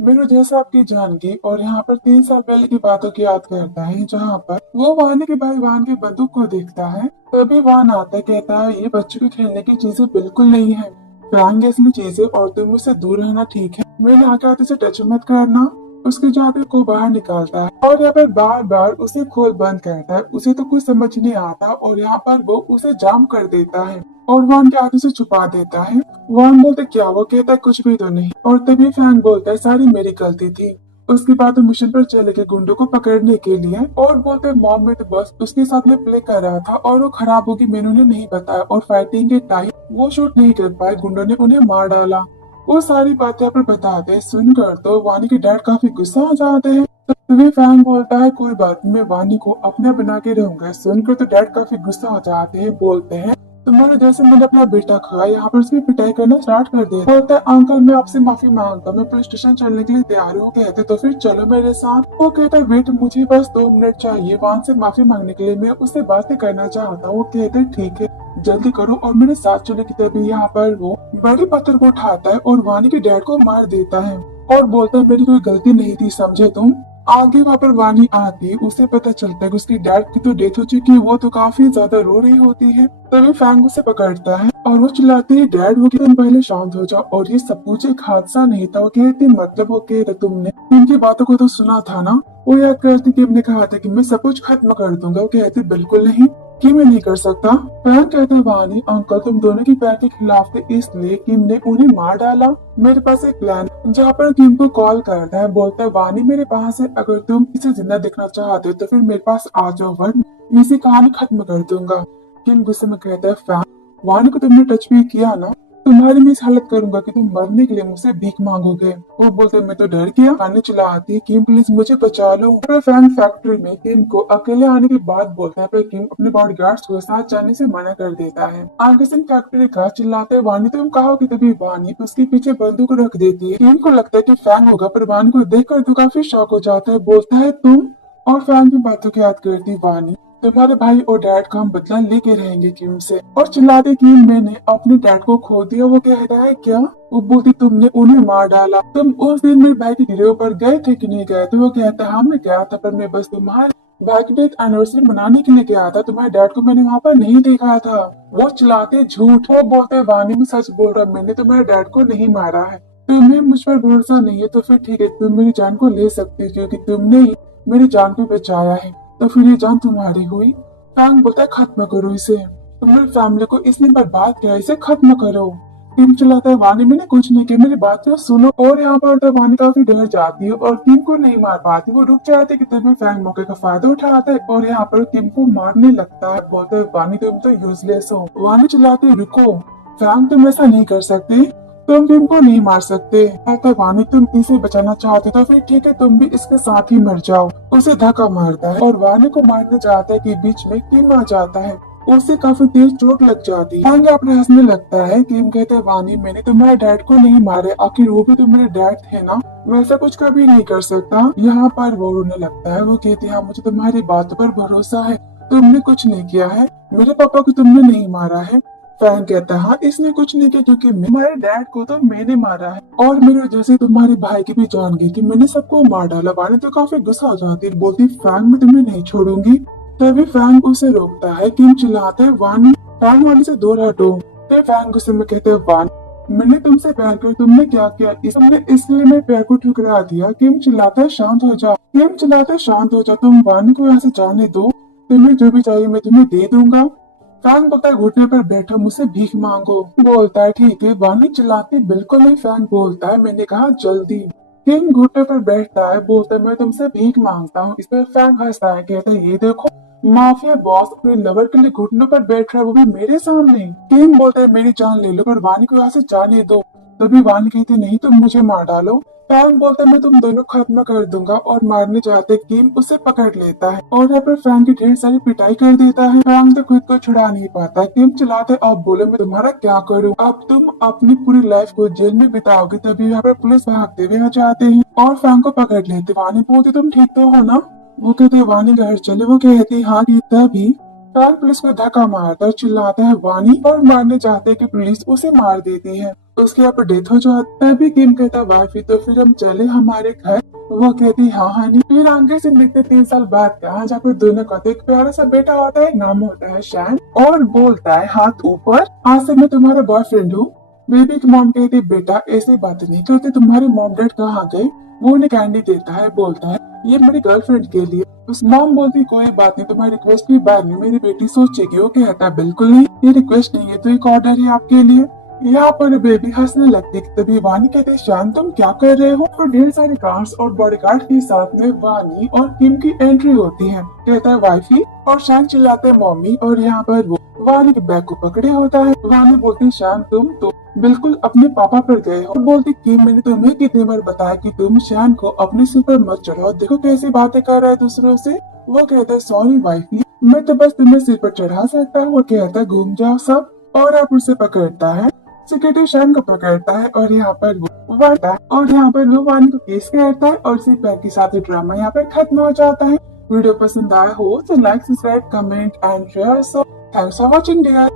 मेरे जैसा आपकी जान की। और यहाँ पर 3 साल पहले की बातों की याद करता है जहाँ पर वो वानी के भाई वान की बंदूक को देखता है। तभी वान आता है, कहता है ये बच्चों के खेलने की चीजें बिल्कुल नहीं है, फैंग असली चीजें और तुम मुझसे दूर रहना ठीक है, मेरे आके आते से टच मत करना। उसके जाते को बाहर निकालता है और यहाँ पर बार बार उसे खोल बंद करता है। उसे तो कुछ समझ नहीं आता और यहाँ पर वो उसे जाम कर देता है और वान के हाथों से छुपा देता है। वान बोलते क्या? वो कहता है कुछ भी तो नहीं। और तभी फैंग बोलता है सारी मेरी गलती थी। उसके बाद वो मिशन पर चले गए गुंडों को पकड़ने के लिए और बोलते मॉम में तो बस उसके साथ में प्ले कर रहा था और वो खराब होगी मैंने उन्हें नहीं बताया और फाइटिंग के टाइम वो शूट नहीं कर पाए, गुंडों ने उन्हें मार डाला। वो सारी बातें पर बताते हैं। सुनकर तो वानी के डैड काफी गुस्सा हो जाते हैं। तभी फैंग बोलता है कोई बात नहीं, मैं वानी को अपना बना के रहूंगा। सुनकर तो डैड काफी गुस्सा हो जाते हैं, बोलते हैं तुम्हारे जैसे मैंने अपना बेटा खाया, यहाँ पर उसकी पिटाई करना स्टार्ट कर दिया। बोलता है अंकल मैं आपसे माफी मांगता हूँ, मैं पुलिस स्टेशन चलने के लिए तैयार हूँ। कहते तो फिर चलो मेरे साथ। वो कहता है वेट मुझे बस 2 मिनट चाहिए, वहां से माफी मांगने के लिए मैं उससे बातें करना चाहता हूँ। वो कहते ठीक है जल्दी करो और मेरे साथ चले। की तभी यहाँ पर वो बड़े पत्थर को उठाता है और वानी के डैड को मार देता है और बोलता है मेरी कोई गलती नहीं थी समझे तुम। आगे वहाँ पर वानी आती है, उसे पता चलता है कि उसकी डैड की तो डेथ हो चुकी है, वो तो काफी ज्यादा रो रही होती है। तभी फैंग उसे पकड़ता है और वो चिल्लाती है, डैड वो तुम पहले शांत हो जाओ और ये सब कुछ एक हादसा नहीं था। वो कहती मतलब वो कह रहे तुमने उनकी बातों को तो सुना था ना। वो याद करती कि हमने कहा था कि मैं सब कुछ खत्म कर दूंगा। वो कहती बिल्कुल नहीं कि मैं नहीं कर सकता। फैंग कहता है वानी अंकल तुम दोनों की पैर के खिलाफ थे इसलिए किम ने उन्हें मार डाला। मेरे पास एक प्लान जहाँ पर किम को कॉल करता है, बोलता है वानी मेरे पास है, अगर तुम इसे जिंदा देखना चाहते हो तो फिर मेरे पास आ जाओ वरना इसी कहानी खत्म कर दूंगा। किम गुस्से में कहता है फैंग वानी को तुमने टच भी किया ना, तुम्हारी मैं इस हालत करूंगा कि तुम मरने के लिए मुझसे भीख मांगोगे। वो बोलते मैं तो डर गया। वानी चिल्लाती है किम प्लीज मुझे बचा लो। पर फैंग फैक्ट्री में किम को अकेले आने की बात बोलता है, पर किम अपने बॉडीगार्ड्स को साथ जाने से मना कर देता है। आगे से फैक्ट्री का चिल्लाते वानी तुम कहोगे, तभी वानी उसके पीछे बंदूक रख देती है। किम को लगता है कि फैंग होगा, पर वानी को देखकर तो काफी शॉक हो जाता है। बोलता है तुम, और फैंग की बातों को याद करती वानी तुम्हारे भाई और डैड का हम बदला लेके रहेंगे किम से। और चिल्लाते कि मैंने अपने डैड को खो दिया। वो कहता है क्या? वो बोलती तुमने उन्हें मार डाला। तुम उस दिन मेरे भाई की गिरोह पर गए थे कि नहीं गए थे? वो कहता है हाँ मैं गया था, पर मैं बस तुम्हारे भाई की डेथ एनिवर्सरी मनाने के लिए गया था, तुम्हारे डैड को मैंने वहाँ पर नहीं देखा था। वो चिल्लाते झूठ। वो बोलते वानी में सच बोल रहा, मैंने तुम्हारे डैड को नहीं मारा है। तुम्हें मुझ पर भरोसा नहीं है तो फिर ठीक है, तुम मेरी जान को ले सकती हो क्योंकि तुमने ही मेरी जान को बचाया है, तो फिर ये जान तुम्हारी हुई। फैंग बोलता है खत्म करो इसे, तुम्हारी फैमिली को इसने बर्बाद किया, इसे खत्म करो। किम चिल्लाता है वानी मैंने कुछ नहीं किया, मेरी बात तो सुनो। और यहाँ पर तो वानी काफी डर जाती है और किम को नहीं मार पाती। वो रुक जाती है कि तभी फैंग मौके का फायदा उठाता है और यहाँ पर किम को मारने लगता है। बोलता है वानी तुम तो यूजलेस हो। वानी चिल्लाती है रुको फैंग तुम ऐसा नहीं कर सकते, तुम किम को नहीं मार सकते। कहता है वानी तुम इसे बचाना चाहते तो फिर ठीक है, तुम भी इसके साथ ही मर जाओ। उसे धक्का मारता है और वानी को मारने जाता है कि बीच में किम आ जाता है। उसे काफी तेज चोट लग जाती है। वानी अपने हंसने लगता है। किम कहते हैं वानी मैंने तुम्हारे डैड को नहीं मारे, आखिर वो भी तुम्हारे डैड थे ना, वैसा कुछ कभी नहीं कर सकता। यहाँ पर वो रोने लगता है। वो कहती है हाँ मुझे तुम्हारी बात पर भरोसा है, तुमने कुछ नहीं किया है, मेरे पापा को तुमने नहीं मारा है। फैंग कहता है हाँ इसने कुछ नहीं किया क्योंकि तुम्हारे डैड को तो मैंने मारा है और मेरे वजह से तुम्हारे भाई की भी जान गई कि मैंने सबको मार डाला। वानी तो काफी गुस्सा हो जाती है, बोलती फैंग मैं तुम्हें नहीं छोड़ूंगी। तभी फैंग उसे रोकता है। किम चिल्लाता है वानी फैंग वाली से दूर हटो। फिर फैंग गुस्से में कहते हैं वानी मैंने तुमसे प्यार किया, तुमने क्या किया? तुमने इसलिए मेरे प्यार को ठुकरा दिया। किम चिल्लाता है शांत हो जाओ। किम चिल्लाता है शांत हो जाओ, तुम वानी को यहाँ से जाने दो, तुम्हें जो भी चाहिए मैं तुम्हें दे दूंगा। फैंग बोलता है घुटने पर बैठो मुझसे भीख मांगो। बोलता है ठीक है। वानी चिल्लाती बिल्कुल नहीं। फैंग बोलता है मैंने कहा जल्दी। किंग घुटने पर बैठता है, बोलता है मैं तुमसे भीख मांगता हूँ। इस पर फैंग हंसता है, कहता है ये देखो माफिया बॉस अपने लवर के लिए घुटनों पर बैठ रहा है, वो भी मेरे सामने। किंग बोलता है मेरी जान ले लो पर वानी को यहाँ से जाने दो। तभी वानी कहती नहीं तुम मुझे मार डालो। फैंग बोलता है मैं तुम दोनों खत्म कर दूंगा और मारने जाते किम उसे पकड़ लेता है और यहाँ पर फैंग की ढेर सारी पिटाई कर देता है। फैंग तो खुद को छुड़ा नहीं पाता। किम चिल्लाते अब बोलो मैं तुम्हारा क्या करूँ, अब तुम अपनी पूरी लाइफ को जेल में बिताओगे। तभी यहाँ पर पुलिस भागते हुए आ जाते हैं और फैंग को पकड़ लेते। वानी बोलती तुम ठीक तो हो ना? वो कहते वानी घर चले। वो कहती हाँ ठीक। तभी फैंग पुलिस को धक्का मारता और चिल्लाता है वानी और मारने जाते हैं कि पुलिस उसे मार देती है। उसके यहाँ पर डेथ हो जाता है। तभी किम कहता वाइफी तो फिर हम चले हमारे घर। वो कहती हाँ हनी। फिर आगे से देखते 3 साल बाद कहा जहाँ पर दोनों का तो एक प्यारा सा बेटा होता है, नाम होता है शैन, और बोलता है हाथ ऊपर आज से मैं तुम्हारा बॉयफ्रेंड हूँ। बेबी की मॉम कहती बेटा ऐसी बातें नहीं करते, तुम्हारे मॉम डैड कहाँ गए? वो उन्हें कैंडी देता है, बोलता है ये मेरी गर्लफ्रेंड के लिए। उस मॉम बोलती कोई बात नहीं, तुम्हारी रिक्वेस्ट के बाद में मेरी बेटी सोचेगी। वो कहता है बिल्कुल नहीं, ये रिक्वेस्ट नहीं है तो एक ऑर्डर है आपके लिए। यहाँ पर बेबी हंसने लगती है। तभी वानी कहते शान तुम क्या कर रहे हो? और ढेर सारे कार्ड्स और बॉडीगार्ड के साथ में वानी और किम की एंट्री होती है। कहता है वाइफी और शान चिल्लाते है मम्मी और यहाँ पर वो वानी के बैग को पकड़े होता है। वानी बोलती शान तुम तो बिल्कुल अपने पापा पर गए हो। बोलती कि मैंने तुम्हें कितनी बार बताया कि तुम शान को अपने सिर पर मत चढ़ाओ, देखो कैसी बातें कर रहा है दूसरों से। वो कहता है सॉरी वाइफी, मैं तो बस तुम्हें सिर पर चढ़ा सकता हूँ। वो कहता है घूम जाओ सब, और आप उसे पकड़ता है। सिक्योरिटी शान को पकड़ता है और यहाँ पर वो वाता है और यहाँ पर वो वानी को केस करता है और इसी पैर के साथ ड्रामा यहाँ पर खत्म हो जाता है। वीडियो पसंद आया हो तो like subscribe comment and share. So thanks for watching dear.